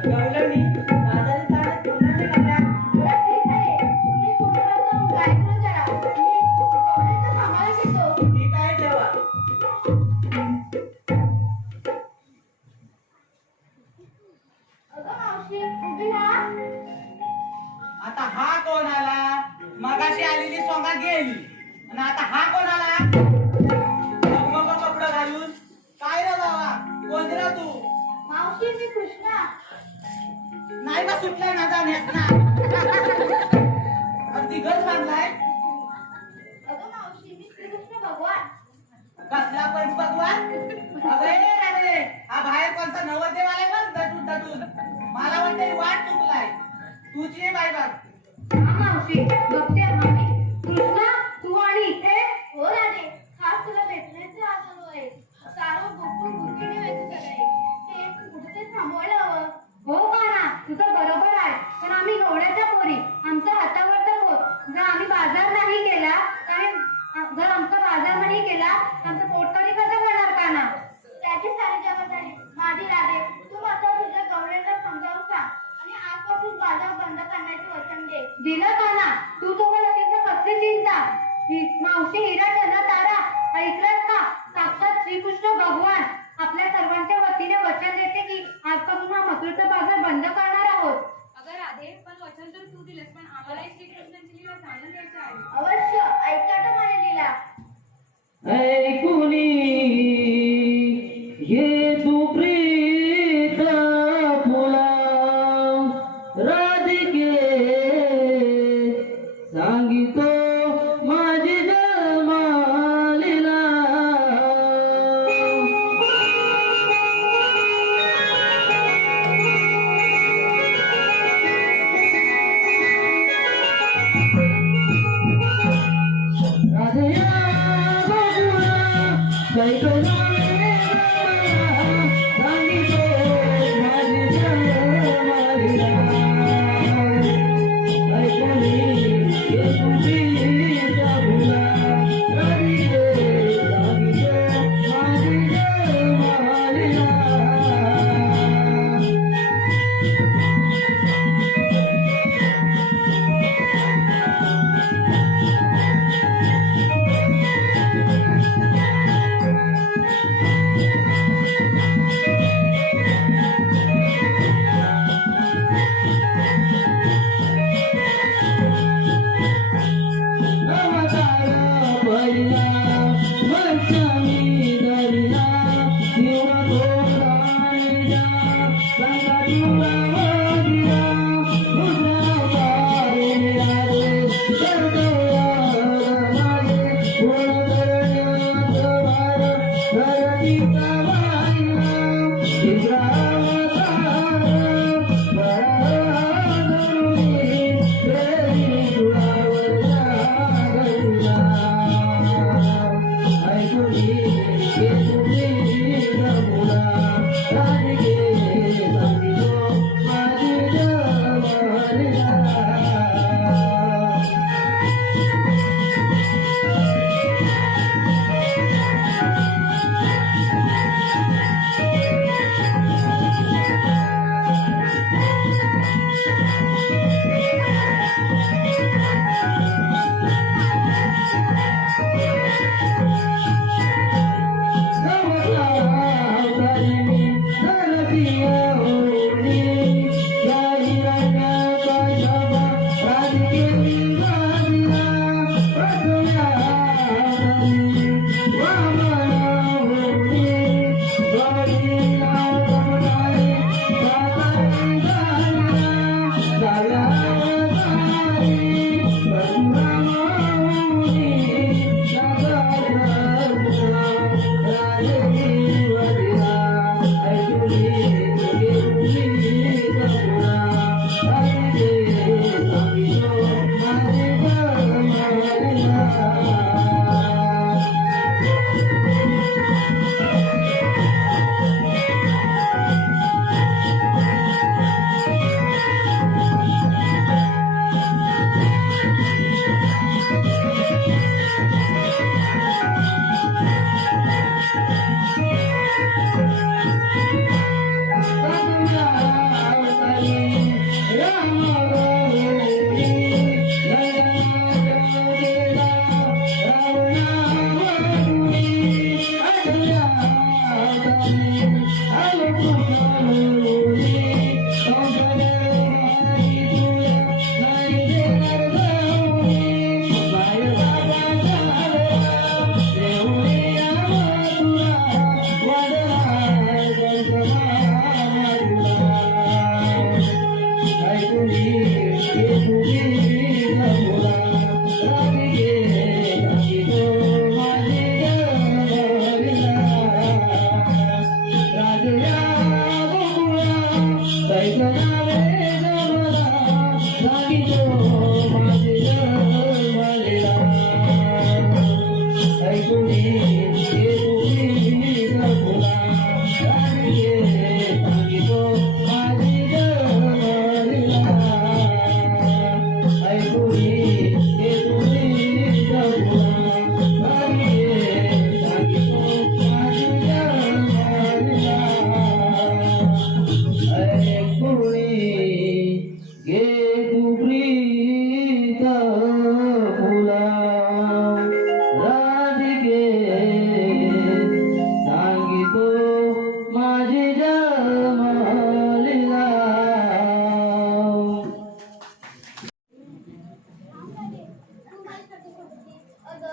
कळलं मी बाजारी जाण्यात तोंडाने लागल्या. बरं, ठीक आहे. तुम्ही कुणाला जाऊन गायकवाड करा. मी तोपर्यंत थांबायला घेतो. ठीक आहे ठेवा. अगं मावशी, उभी राहा. आता हा कोण आला? मगाशी आलेली सोंगा गेली आणि आता हा कोण आला? मग कपडं घालून काय रे बाबा? कोण रे तू? मावशी, मी कृष्णा. नाही का सुटलाय माझा नेसना? अगदी गज बांधलाय. अगं मावशी, मी श्रीकृष्ण भगवान. कसला पंच भगवान? अरे हा बाहेर कोणता नवरदेव आलाय बघ दटून दटून. मला वाटतंय वाट चुकलाय. तुझी आहे बाई बघ. हा मावशी बघते आम्ही. कृष्णा तू आणि इथे हो राणे, खास तुला भेटण्याचे आज आलो आहे. सारं गोकुळ भुकेने व्यक्त आहे. ते कुठे थांबवायला हवं. हो का ना तुझं बरोबर आहे. पण आम्ही गवळ्याच्या पोरी, आमचा हातावरचा पोर. जर आम्ही बाजार नाही केला जर आमचा बाजार नाही केला आमचं पोट तरी कसं भरणार का ना? त्याची सारी जबाबदारी माझी राधे. तू मात्र तुझ्या गवळ्याला समजावून सांग आणि आजपासून बाजार बंद करण्याचे वचन दे. दिलं का ना? तू सोबत असेल तर कसली चिंता? मावशी हिरा चंद्र तारा ऐकलंस का? साक्षात श्रीकृष्ण भगवान आपल्या सर्वांच्या वतीने वचन देते की आजपासून हा मथुरेचा बाजार बंद करणार आहोत. अगं राधे, पण वचन तर तू दिलंस, पण आम्हालाही श्रीकृष्णांची लीला जाणून घ्यायची आहे. अवश्य ऐका तर माझ्या लीला. ऐकुनी ये तू प्रीत फुला राधिके सांगितो माझी जन्मलीला. राधया बाबुला जय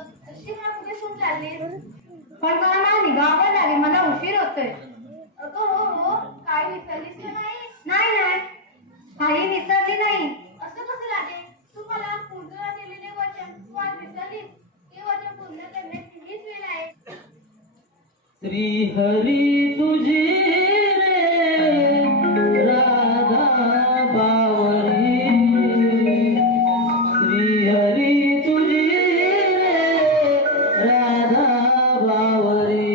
कशी मला कुठे सोडून चालली पण मला निघावं लागेल, मला उशीर होतोय. अगं हो हो काही विसरलीस का नाही नाही नाही, काही विसरली नाही. असं कसं राधे तू मला पूर्ण दिलेले वचन तू आज विसरलीस ते वचन पूर्ण करण्याची हीच वेळ आहे श्री हरी तुझी रे राधा बावरी, श्री हरी तुझी रे राधा बावरी.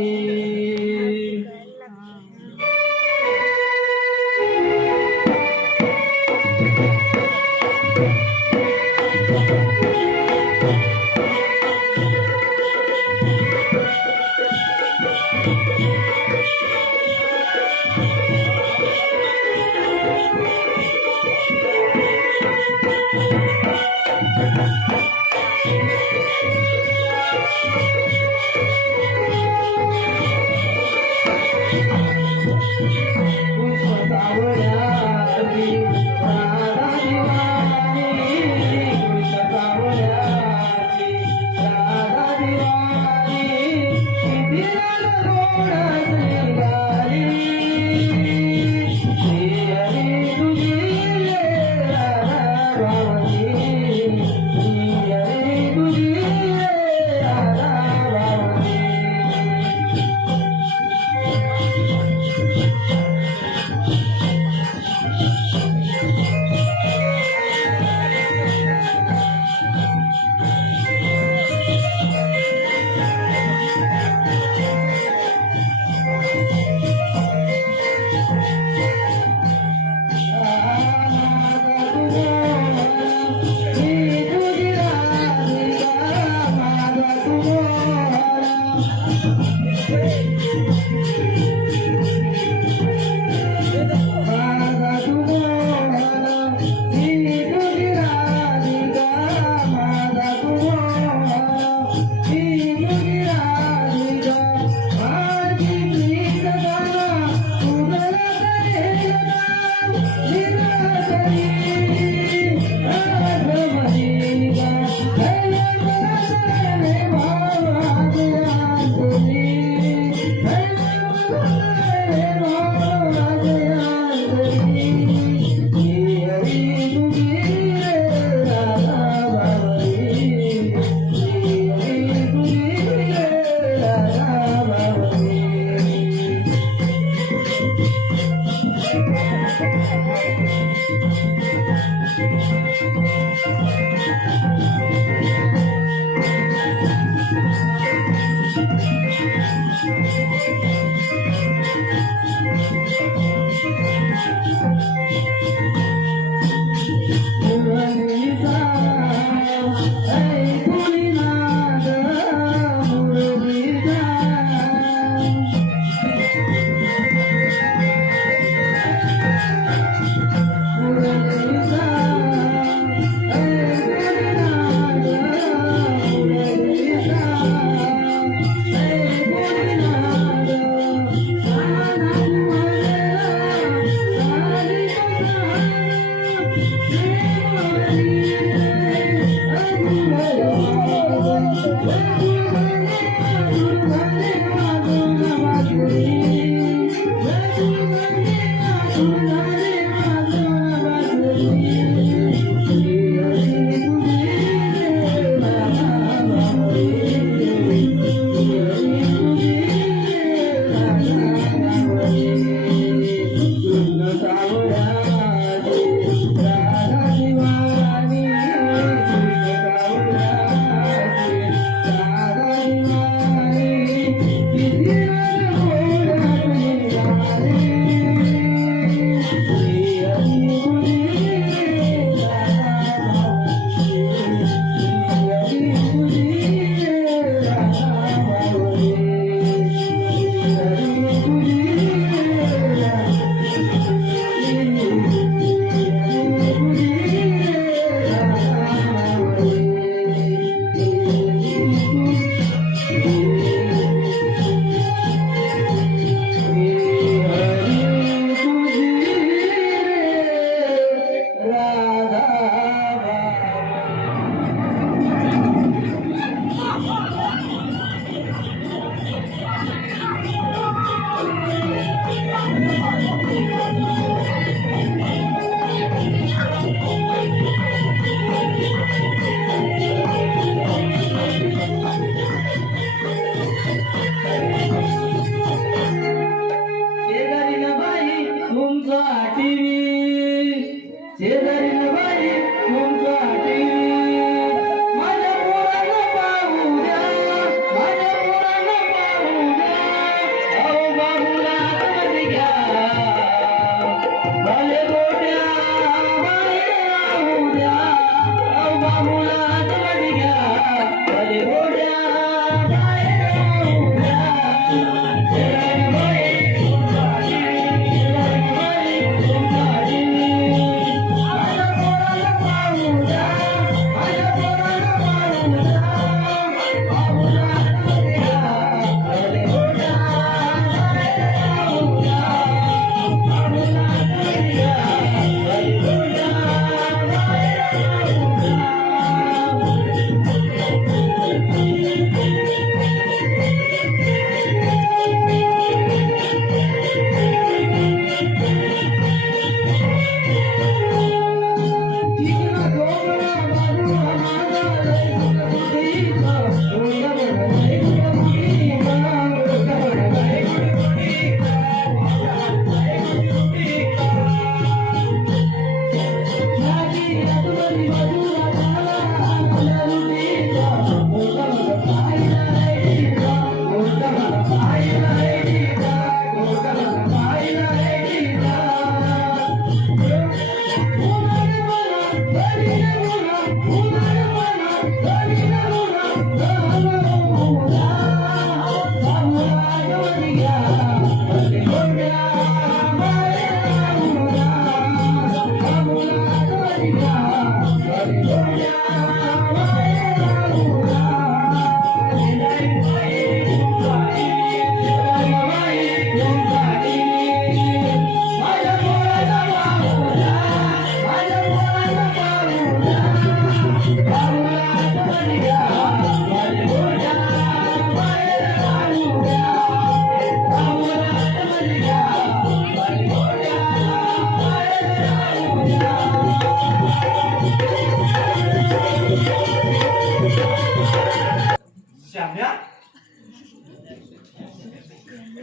श्याम्या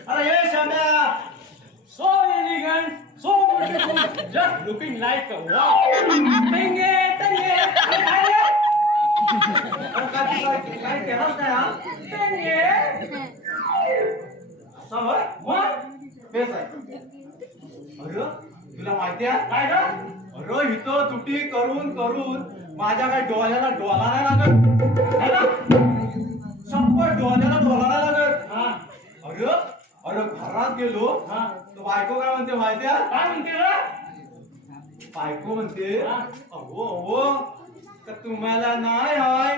अरे ये श्याम्या So elegant, so beautiful, just looking like a wow. Tenge, tenge, tenge, काय केलंच नाही हा tenge. असं होय मग बेस आहे अरे तुला माहिती आहे काय ग? अरे इथं तुटी करून करून माझ्या काय डोळ्याला डोला नाही लागत है ना? शंभर डोळ्याला डोला नाही लागत हा, अरे अरे घरात गेलो हा. तो बायको काय म्हणते माहिती आहे काय म्हणते ग? बायको म्हणते हा. अहो अहो का तुम्हाला नाही हाय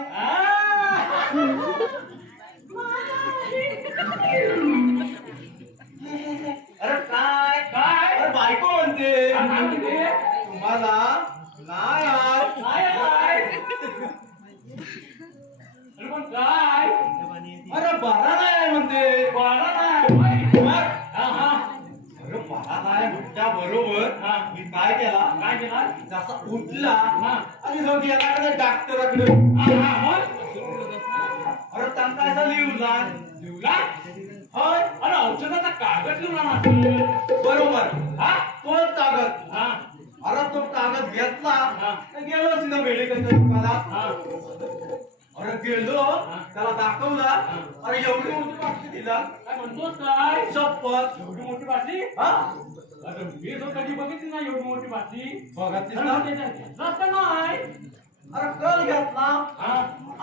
अरे काय काय? अरे बायको म्हणते काय म्हणते? तुम्हाला नाही हाय काय काय? अरे पण काय? अरे बरा नाही म्हणते बाळा नाही. मग हा, हा. अरे बरा नाही म्हणत्या बरोबर हा. मी काय केला काय केला? जसा उठला हा. आणि जो गेला डॉक्टराकडे हा, हा, मग? अरे त्यांना असं लिहला लिवला? होय अरे औषधाचा कागद लिवला ना. बरोबर हा? तोच कागद हा, अरे तो कागद घेतला हा. तर गेलो सिधा मेडिकलच्या दुकानात हा. अरे गेलो त्याला दाखवला हा. अरे एवढी मोठी बाटली दिला काय म्हणतोस काय? शपथ एवढी मोठी बाटली? हा अरे मी तर कधी बघितली नाही एवढी मोठी बाटली. बघतलीस अरे ना मग त्याच्यात घेतलाच का नाही? अरे कल घेतला हा?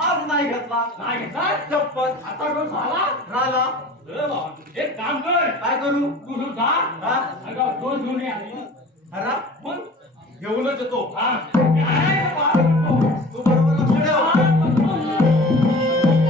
आज नाही घेतला नाही घेतला? शपथ आता डोस झाला? राहिला अरे बाबा, एक काम कर. काय करू तू जो जा. हा? अगं, डोस घेऊन ये आधी. अरे मग? घेऊनच येतो हा. काय रे बाबा? तू बरोबर लक्ष ठेव हा, बरोबर.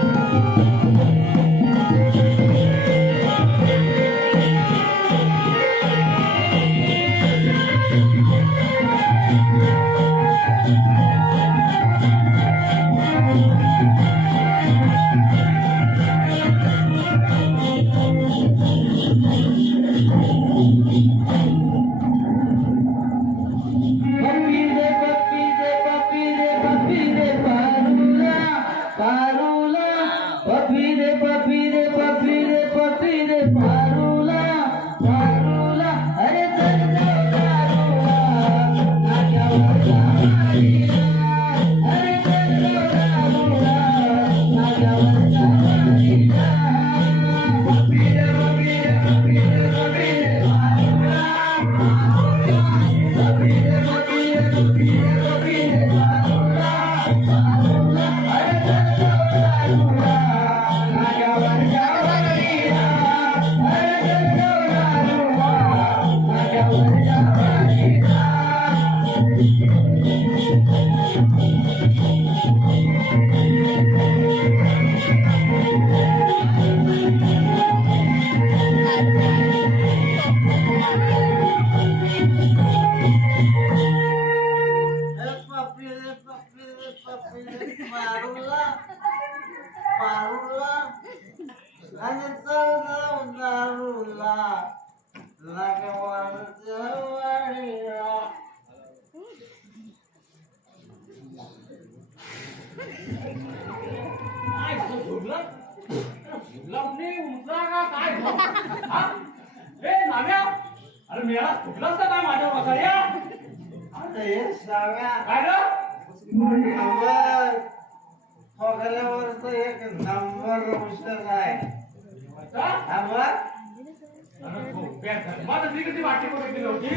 काय असं झोपलं? झोपला नाही, उठला का काय? हा? ए, नाम्या! अरे मेला झोपलास का काय माझ्या बसाड्या? काय रे? एक नंबर औषध आहे अच्छा? त्यावर अरे झोप्या धर्मात असली कधी वाटी बघितली होती?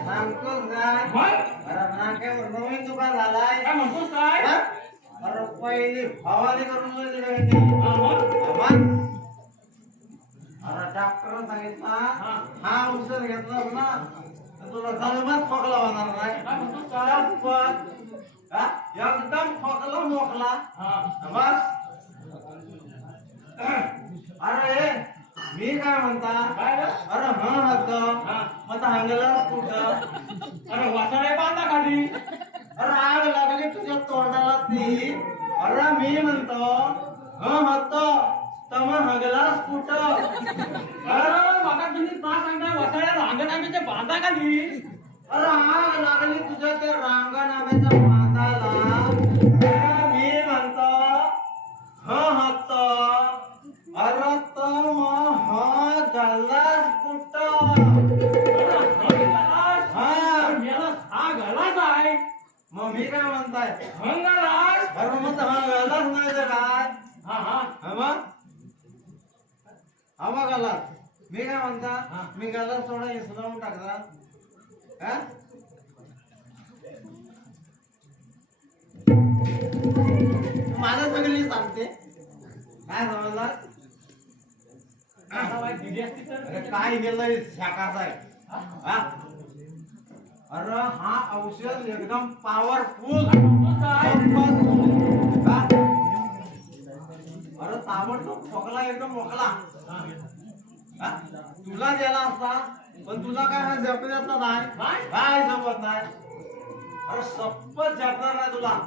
सांगतोस का मग? अरे नाक्यावर नवीन दुकान झालाय काय म्हणतोस काय? हा? अरे पहिली फवारणी करून गेली का यांनी? आम्हा? अरे डॉक्टर सांगितला हा औषध घेतलास ना तर तुला जन्मात खोकला होणार नाही. शपथ. हा? एकदम खोकला मोकला. बस. अरे मी काय म्हणता अरे मग हंगला कुठं अरे वासाडे बांधा खाली. अरे आग लागली तुझ्या तोंडाला ती. अरे मी म्हणतो म्हणतो तर मग हगलास कुठं. अरे माका तुम्ही ना सांगता वासाड्या रांगणामीचे बांधा खाली. अरे आग लागली तुझ्या त्या रांगा नाव्याच्या बांधाला. मी म्हणतो म्हणतो अरे तर मग गल्लास कुठं. हा गलाच आहे. मग मी काय म्हणताय हंगलास. अरे मग हा गल्लास नाही तर काय. मग गल्लास. मी काय म्हणता मी गल्लास थोडा इसरावून टाकता. हा? मला सगळी सांगते काय समजला. दिली असती तर अरे काय गेलंय शाकाचा आहे. हा? अरे हा औषध एकदम पॉवरफुल. अरे ताबडतोब खोकला एकदम मोकला. हा? तुला दिला असता पण तुला काय हा जपण्यात नाही. काय जपत नाही. अरे सप्पत जपणार नाही तुला.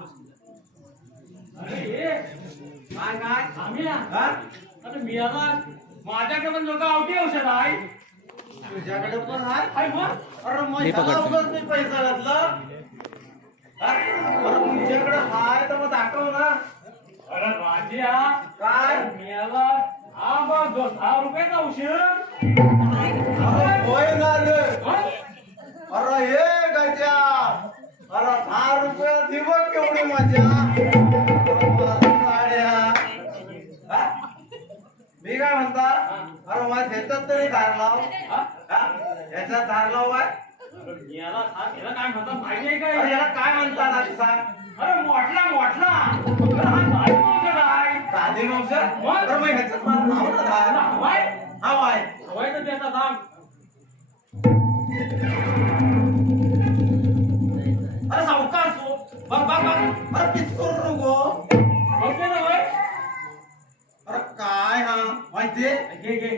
अरे हे काय काय आम्ही हा? आता मिळाला माझ्याकडे पण लोक आवटी औषध आहे. तुझ्याकडे पण आहे. काय मग? अरे मग ह्याला उगाच मी पैसा घातला. हा? अरे तुझ्याकडे हाय तर मग दाखव ना. अरे राजा काय मिळाला हा बघ 10 रुपयाचा औषध. अरे होय ना रे. हं? अरे हे गजा. अरे 10 रुपया दिवस केवढी मजा. हा? मी काय म्हणता अरे माझ्या ह्याच्यात तरी धार लाव. हा? हा? ह्याच्यात धार लाव बाय. अरे मिळाला हा त्याला काय म्हणतात माहिती आहे अरे काय? याला काय म्हणतात आधी सांग. अरे मोठला अरे हा साधी औषध आहे. साधी औषध. मग? अरे मग ह्याच्यात मला नाव ना धार. हवाय हवाय. हवाय तर त्याचा सांग. अरे सावकाश हो. बघ बघ बघ. अरे पिच करू नको. बघते ना होय. अरे काय हा माहितीये. घे घे.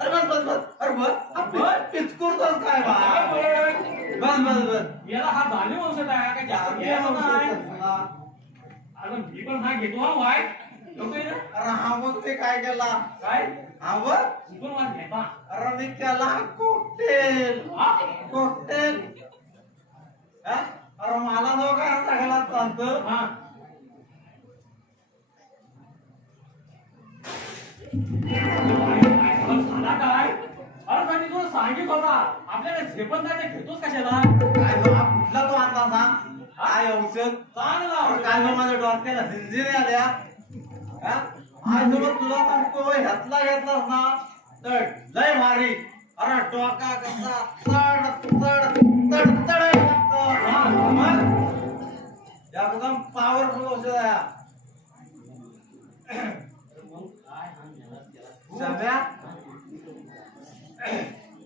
अरे बस बस बस. अरे बस पिचकुरतोस काय बा. बस बस बस. याला हा जाणीव औषध आहे काय जास्त घ्यायचं नाही. अरे मी पण हा घेतो हा वाय. लोकं इथं अरे हा मग ते काय केला काय हा बघ. तू पण वाट घेता. अरे मी केला कॉकटेल. हा? कॉकटेल. हा? अरे मला जो काय सगळ्यात चालतं. हा. झाला काय? अरे पण मी तुला सांगित होता आपल्याला झेपत नाही ते घेतोच कशाला? काय जो हा कुठला तो आणला सांग. काय औषध. चांगला अरे औषध. काय जो माझ्या डोक्याला झिंजिरी आल्या. हा? आज सोबत तुला सांगतो ह्यातला घेतलास ना तर लय भारी. अरे डोका कसा तड तड तड तड लागतो. मग एकदम पॉवरफुल औषध आहे. सगळ्या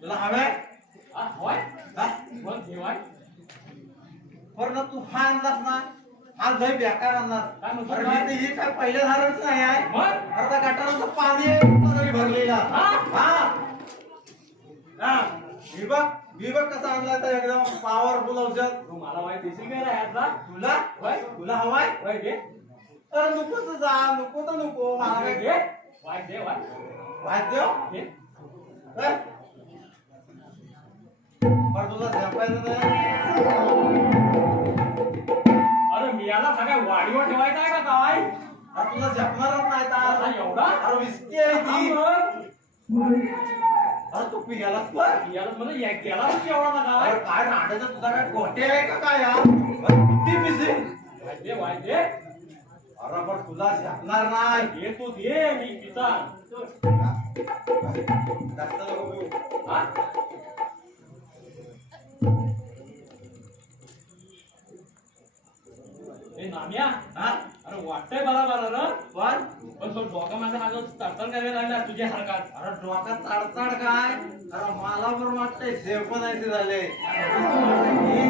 तुला हव्या. हा, होय? हा? बोल जेवाय. पण तू हा आणलास ना हा लय बेकार आणलास. काय म्हणतो अरे काय? मी ते हे काय पहिल्या धारच नाही आहे. मग? अर्धा गटाराचं पाणी आहे तरी भरलेला. हा? हा हा. विभाग कसा आणला तर एकदम पॉवरफुल औषध. तू मला वाईट देशील काय रे ह्यातला? तुला होय? तुला हवाय. होय घे. तर नको तर जा नको तर नको. मला घे, काय घे. वाईट दे वाईट. वाद्य. घे. पण तुला झेपायचं नाही. अरे मी याला सगळ्या वाडीवर ठेवायचा आहे का काय? अरे तुला झेपणारच नाही आता तर. एवढा? अरे विस्की आहे हा ती. मग. अरे तू पियालास पण. याला मला गेला एवढा का अरे काय? काय नाट्याचा तुझा काय गोटे आहे का काय हा? किती पिसे. वाईट दे वाईट दे. अरे पण तुला झेपणार नाही. घे तू दे मी पिता. जास्त नको पिऊ. हा? हे नाम्या हा अरे वाटतंय मला बरं पण पण तो डोका माझा तडतड करायला लागला तुझ्या हरकत अरे डोक्यात ताडताड काय अरे मला बरं वाटतंय शेपणायचे झाले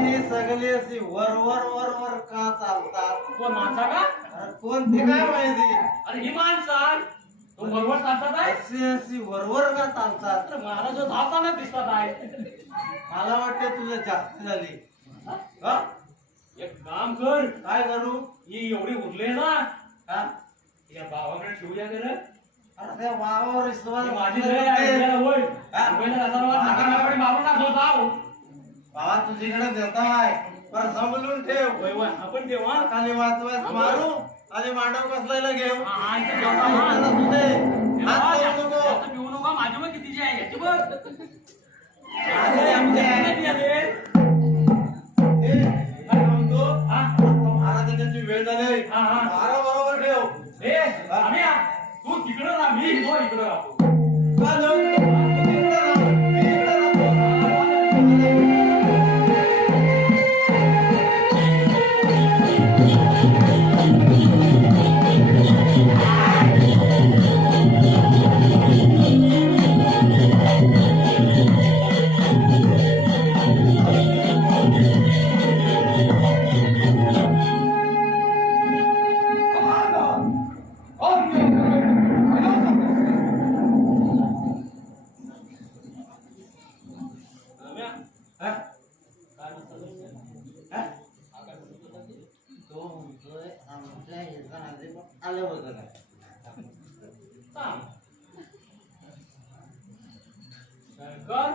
ही सगळी अशी वर वर वर वर का चालतात कोण माणसा का अरे कोणती काय माहिती अरे ही माणसा तो बरोबर चालतात आहे अशी अशी वरवर का चालतात अरे महाराज धावताना दिसतात आहे मला वाटते तुला जास्त झाली हा? एक काम कर काय करू ही एवढी उरले ना हा? या भावाकडे ठेवूया गेलं अरे त्या वावावर विश्वास माझी लय आहे होय पहिला नाकाकडे मारून टाकलो जाऊ बाबा तुझीकडे देता आहे पण समजून ठेव होय होय आपण तेव्हा खाली वाचवायच मारू आणि मांडव कसलायला घेऊ हा इथं त्याला जेवता सुद्धा हात लावू नको जास्त पिऊ नका माझी मग कितीची आहे याची बघ आधी आमच्या किती आहे? ए, काय म्हणतो हा? आता महाराजांची वेळ झाली हा, हा. मारा बरोबर ठेव ए आम्ही तू तिकडं राहा मी इकडं राहतो का जाऊ? तू तिकडे राह, मी इकडे राहतो. हा? हा? तो म्हणतोय आमच्या ह्याचा आधी पण आलं होतं काय शंकर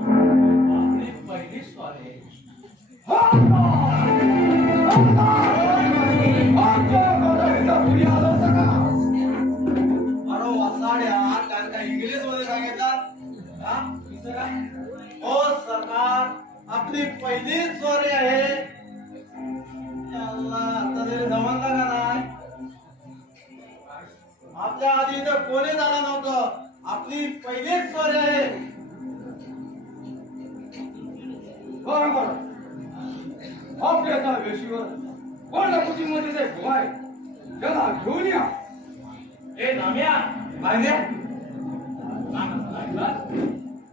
आपली पहिली सॉरी अरे वसाड्या काय काय इंग्लिश मध्ये सांगितलं हा? विसरा काय? हो सरकार आपली पहिलीच चोरी आहे अल्ला, आता तरी जमलं का नाही आपल्या आधी इथं कोणी झालं नव्हतं आपली पहिलीच चोरी आहे बरोबर आपल्या त्या वेशीवर कोल्हापुरीमध्ये जे भुवाय त्याला घेऊन या ए नाम्या काय रे? ऐकलं?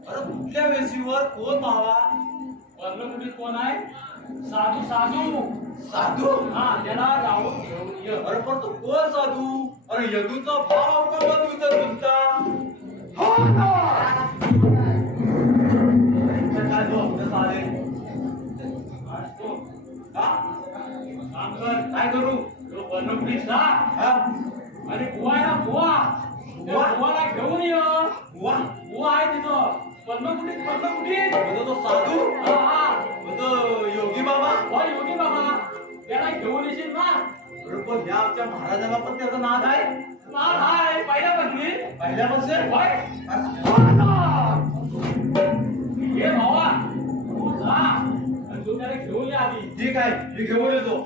अरे कुठल्या वेशीवर कोण भावा पर्णकुटीत कोण आहे साधू साधू साधू हा त्याला राहून घेऊन ये अरे पण तो कोण साधू अरे यदूचा भाव का बदलूचा तुमचा काय तो अभ्यास आले असतो. हा? काम कर काय करू तो पर्णकुटीत जा हा? आणि बुवा आहे ना बुवा त्या बुवा? बुवाला घेऊन ये वा बुवा आहे तिथं पर्णकुटीत म्हणजे तो साधू हा हा म्हणजे योगी बाबा हो योगी बाबा त्याला घेऊन येशील ना अरे पण या आमच्या महाराजाला पण त्याचा नाद आहे मार हाय पहिल्या बदली पहिल्यापासून होय हे भावा तू जा आणि तू त्याला घेऊन ये आधी ठीक आहे मी घेऊन येतो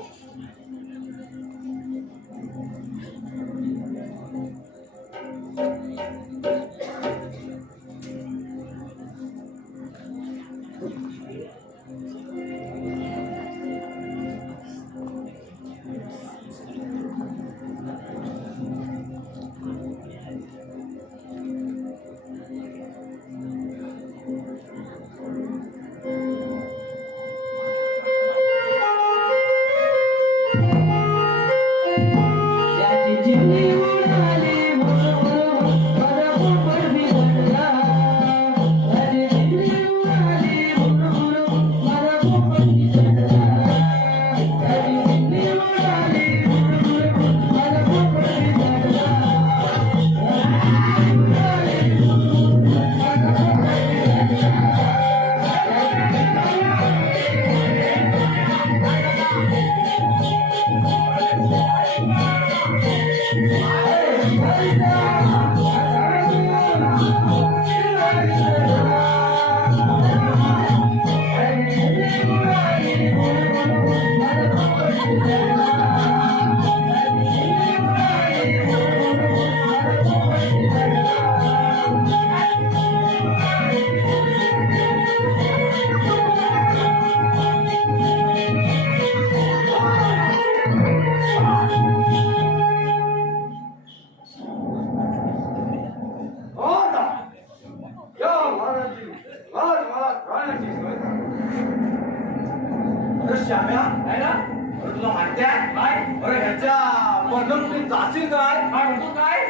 म्हणून तू जाशील काय काय म्हणतो काय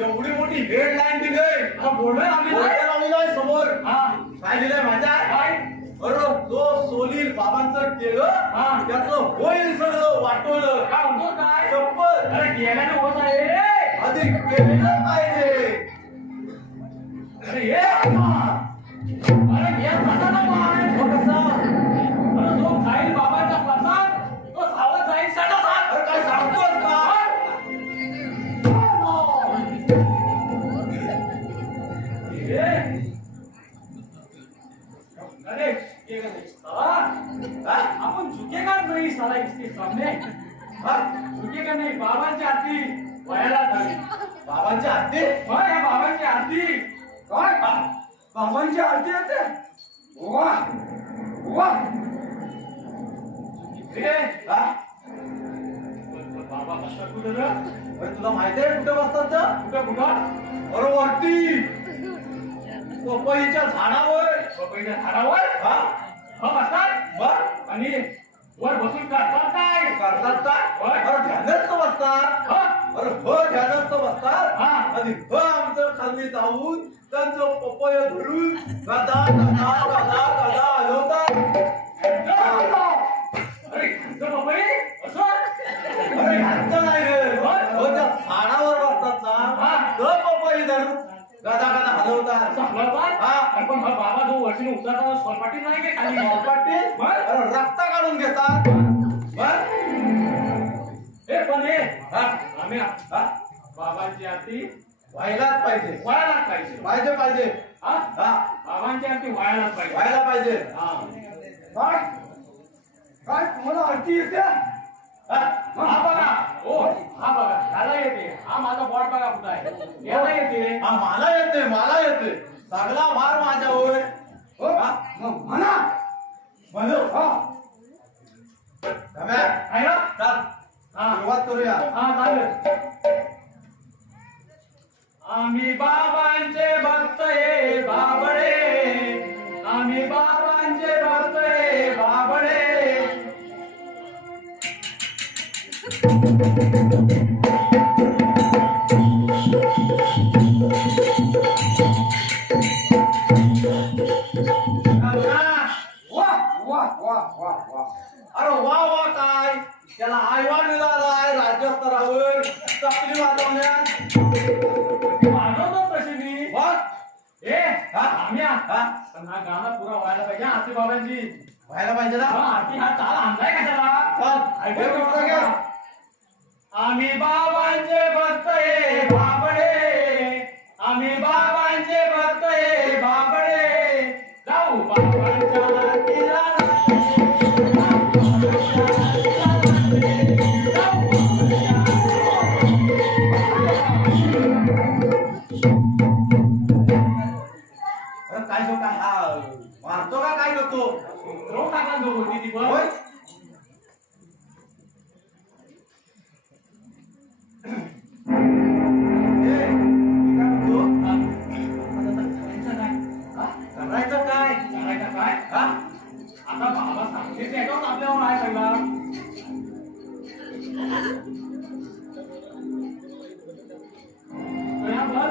एवढी मोठी हेडलाईन दिली बोर्डर लावलेलं समोर हा काय दिलंय माझ्या काय अरे जो सोलील बाबांचं केलं त्याचं होईल सगळं वाटवलं काय म्हणतो काय शपथ अरे गेल्याने होत आहे आधी केलं पाहिजे अरे ये अरे घे कसा ना पाय तो कसा अरे जो जाईल बाबांचा प्रसाद तो सावध जाईल सटासाट अरे काय सांगतोस का अरे ये साला आपण झुकेगा नाही साला इसके सामने झुकेगा नाही बाबांची आरती वयाला झाली बाबांच्या हाती होय या बाबांची आरती काय बाबांची आरती येते वा वा हे हा? बाबा बसतात कुठं रे? अरे तुला माहिती आहे कुठे बसतात ते? कुठं अरे वरती पपईच्या झाडावर पपईच्या झाडावर हा हो बसतात बर आणि वर बसून करतात काय करतात काय होय. अरे ध्यानस्थ बसतात हो अरे हो ध्यानस्थ बसतात हा. आणि हो आमचं खाली जाऊन त्यांचं पपय धरून गदा गदा गदा गदा हलवतात अरे खायचं पपई असं अरे ह्यांचं नाही रे हो त्या झाडावर बसतात हा. ना तो पपई धरून गदा गदा हलवतात असं हलवतात हा. अरे पण हा बाबा जो वर्षीने उतरता सोलपाटी नाही की खाली पाटील बर. अरे रक्त काढून घेतात बर हे पण हे हा आम्ही हा बाबांची आरती व्हायलाच पाहिजे व्हायलाच पाहिजे पाहिजे पाहिजे हा हा बाबांची आरती व्हायलाच पाहिजे व्हायला पाहिजे हा काय काय तुम्हाला आरती येते हा बघा हो हा बघा ह्याला येते हा माझा बॉट बघा कुठं आहे याला येते हा मला येते सगळा भार माझ्यावर हो हा? मग म्हणा म्हणू हा रम्या, आहे ना चल, हा सुरुवात करूया हा चालेल आम्ही बाबांचे भक्त हे बाबडे आम्ही बाबांचे भक्त हे बाबडे वा वा वा वा वा अरे वा वा काय त्याला आयवान मिळालाय राज्यस्तरावर चकली वाजवण्यात वाजवतो तशी मी बघ ए हा? आम्ही हा? पण हा गाणं पुरा व्हायला पाहिजे आरती बाबांची व्हायला पाहिजे ना हा, आरती हा ताल आणलाय कशाला चल ऐकू ऐकू का? घे आम्ही बाबांचे भक्त हे बाबडे आम्ही बाबांचे भक्त हे बाबडे जाऊ बाबांच्या आरतीला अरे काय जो काय हा मारतो का काय करतो रोग टाकला जो होती ती पण होय ए, मी काय म्हणतो? करायचं काय करायचं काय हा आता बाबा सांगते त्याच्यावर आपल्यावर आहे पहिला कया बघ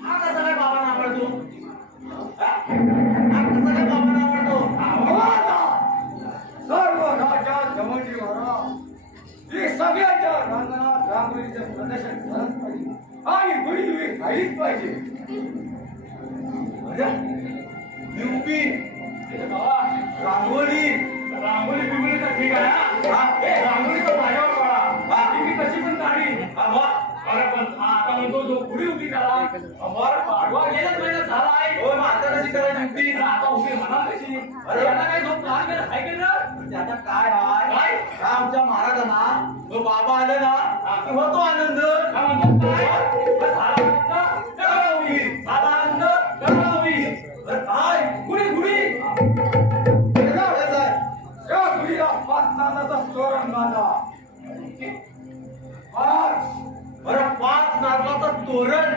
हा कसा काय बाबांना आवडतो हा कसा काय बाबांना आवडतो सर्व राजा जमजी महाराज ही सगळ्याच्या रांगणात रांगोळीचं प्रदर्शन झालंच पाहिजे आणि गुढी उभी राहिलीच पाहिजे मी उभी बाबा रांगोळी रांगोळी बिंगोळी तर ठीक आहे हा? हा. ए, रांगोळी तर माझ्यावर पडा हा. ती मी कशी पण काढी हा वा अरे पण हा आता म्हणतो जो पुढे उभी करा अमर पाडवा गेल्याच महिन्यात झाला आहे होय मग आता कशी करायची उभी तर आता उभी म्हणा कशी अरे याला काय झोप लहान गेलं आहे की ना आता काय आहे काय? हा आमच्या महाराजांना तो बाबा आले ना की होतो आनंद काय म्हणतो काय बस झाला आनंद, करा उभी. झाला आनंद, करा उभी. अरे काय गुढी गुढी या गुढीला पाच नानाचा तोरण बांधा पाच अरे 5 नारळाचं तोरण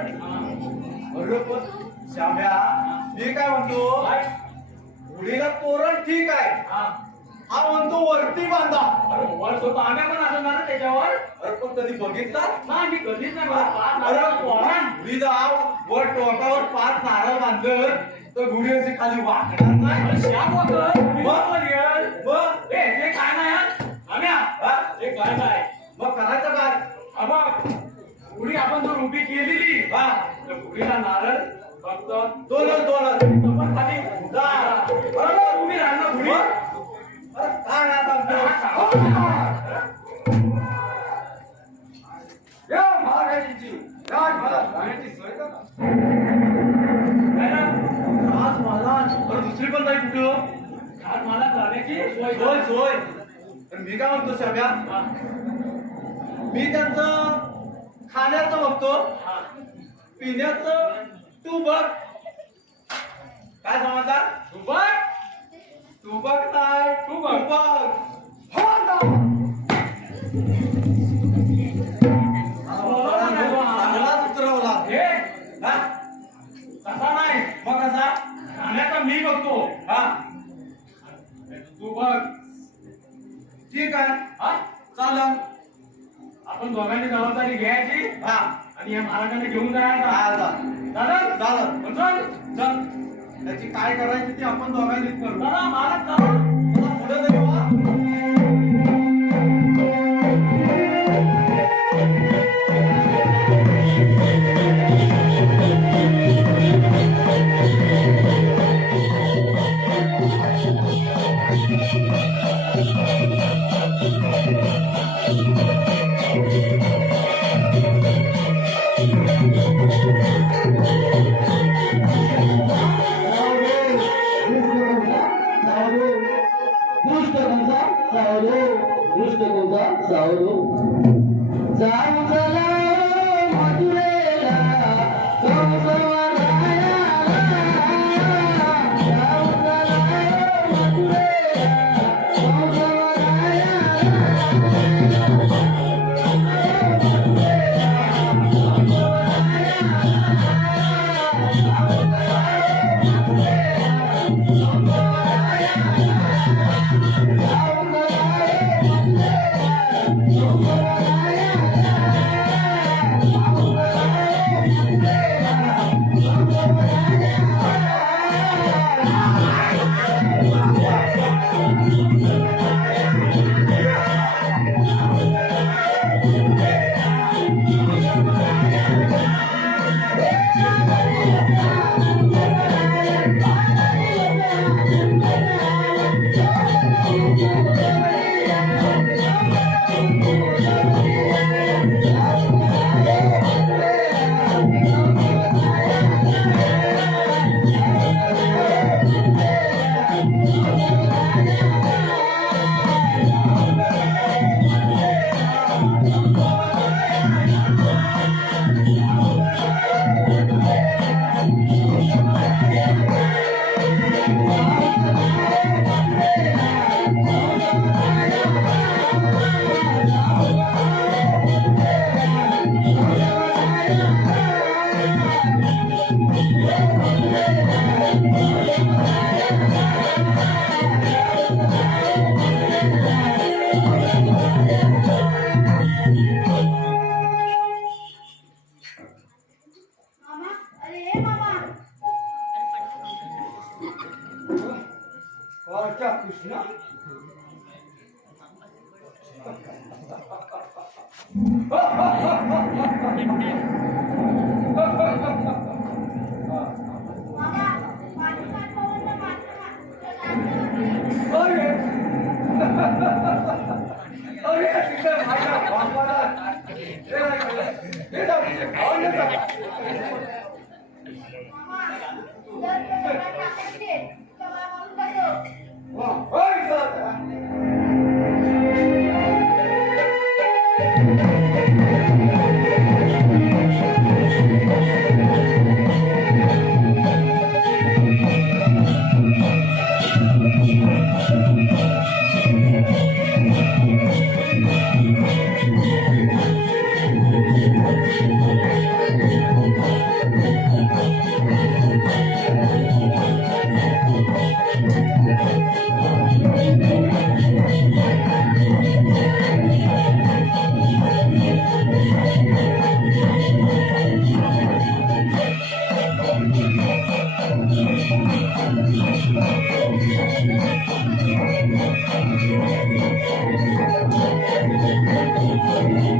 अरे पण श्याम्या मी काय म्हणतो काय? गुढीला तोरण ठीक आहे हा हा म्हणतो वरती बांधा अरे वर स्वतः आम्ही पण असणार ना त्याच्यावर अरे पण कधी बघितला नाही मी कधीच नाही मला पाच अरे नारळ वाहन. गुढीला वर टोकावर 5 नारळ बांधलं तर गुढी अशी खाली वाकणार नाही अरे श्याम वाकर, मी मग? बरोबर येईल. मग ए, ते काय नाही हा? आम्या, हा? ते काय नाही मग करायचं काय अबा पुढे आपण जो रुपी केलेली हा त्या पुढीला नारळ फक्त दोनच पण खाली बरोबर उभी राहणार पुढे अरे काय ना सांगतो या महाराजांची या मला जाण्याची सोय करा. आज मला अरे दुसरी पण नाही कुठं आज मला जाण्याची सोय सोय करा. सोय पण मी काय म्हणतो शाम्या हा, मी त्यांचं खाण्याचं बघतो हा. पिण्याचं तू बघ काय समजणार तू बघ. तू बघ नाही तू बघ. चांगलाच उतरवला हे, हा? तसा नाही मग कसा खाण्याचा मी बघतो हा तू बघ. ठीक आहे हा? चालन आपण दोघांनी जबाबदारी घ्यायची हा आणि या महाराजांना घेऊन जायचं हा, चालेल चालन मग चल. चल त्याची काय करायची ती आपण दोघांनीच करू चला महाराज चला. मला पुढे तरी वा मामा अरे हे मामा कृष्ण मामा पाणी पाठवून तर मात्र तुला अरे अरे तिथे माझ्या बापाला हे नाही केलं. हे जाऊ, खाऊन ये जा. मामा जर ते सगळं टाकायचे तर मला म्हणून टाकतो वा, होय सर. मामा Thank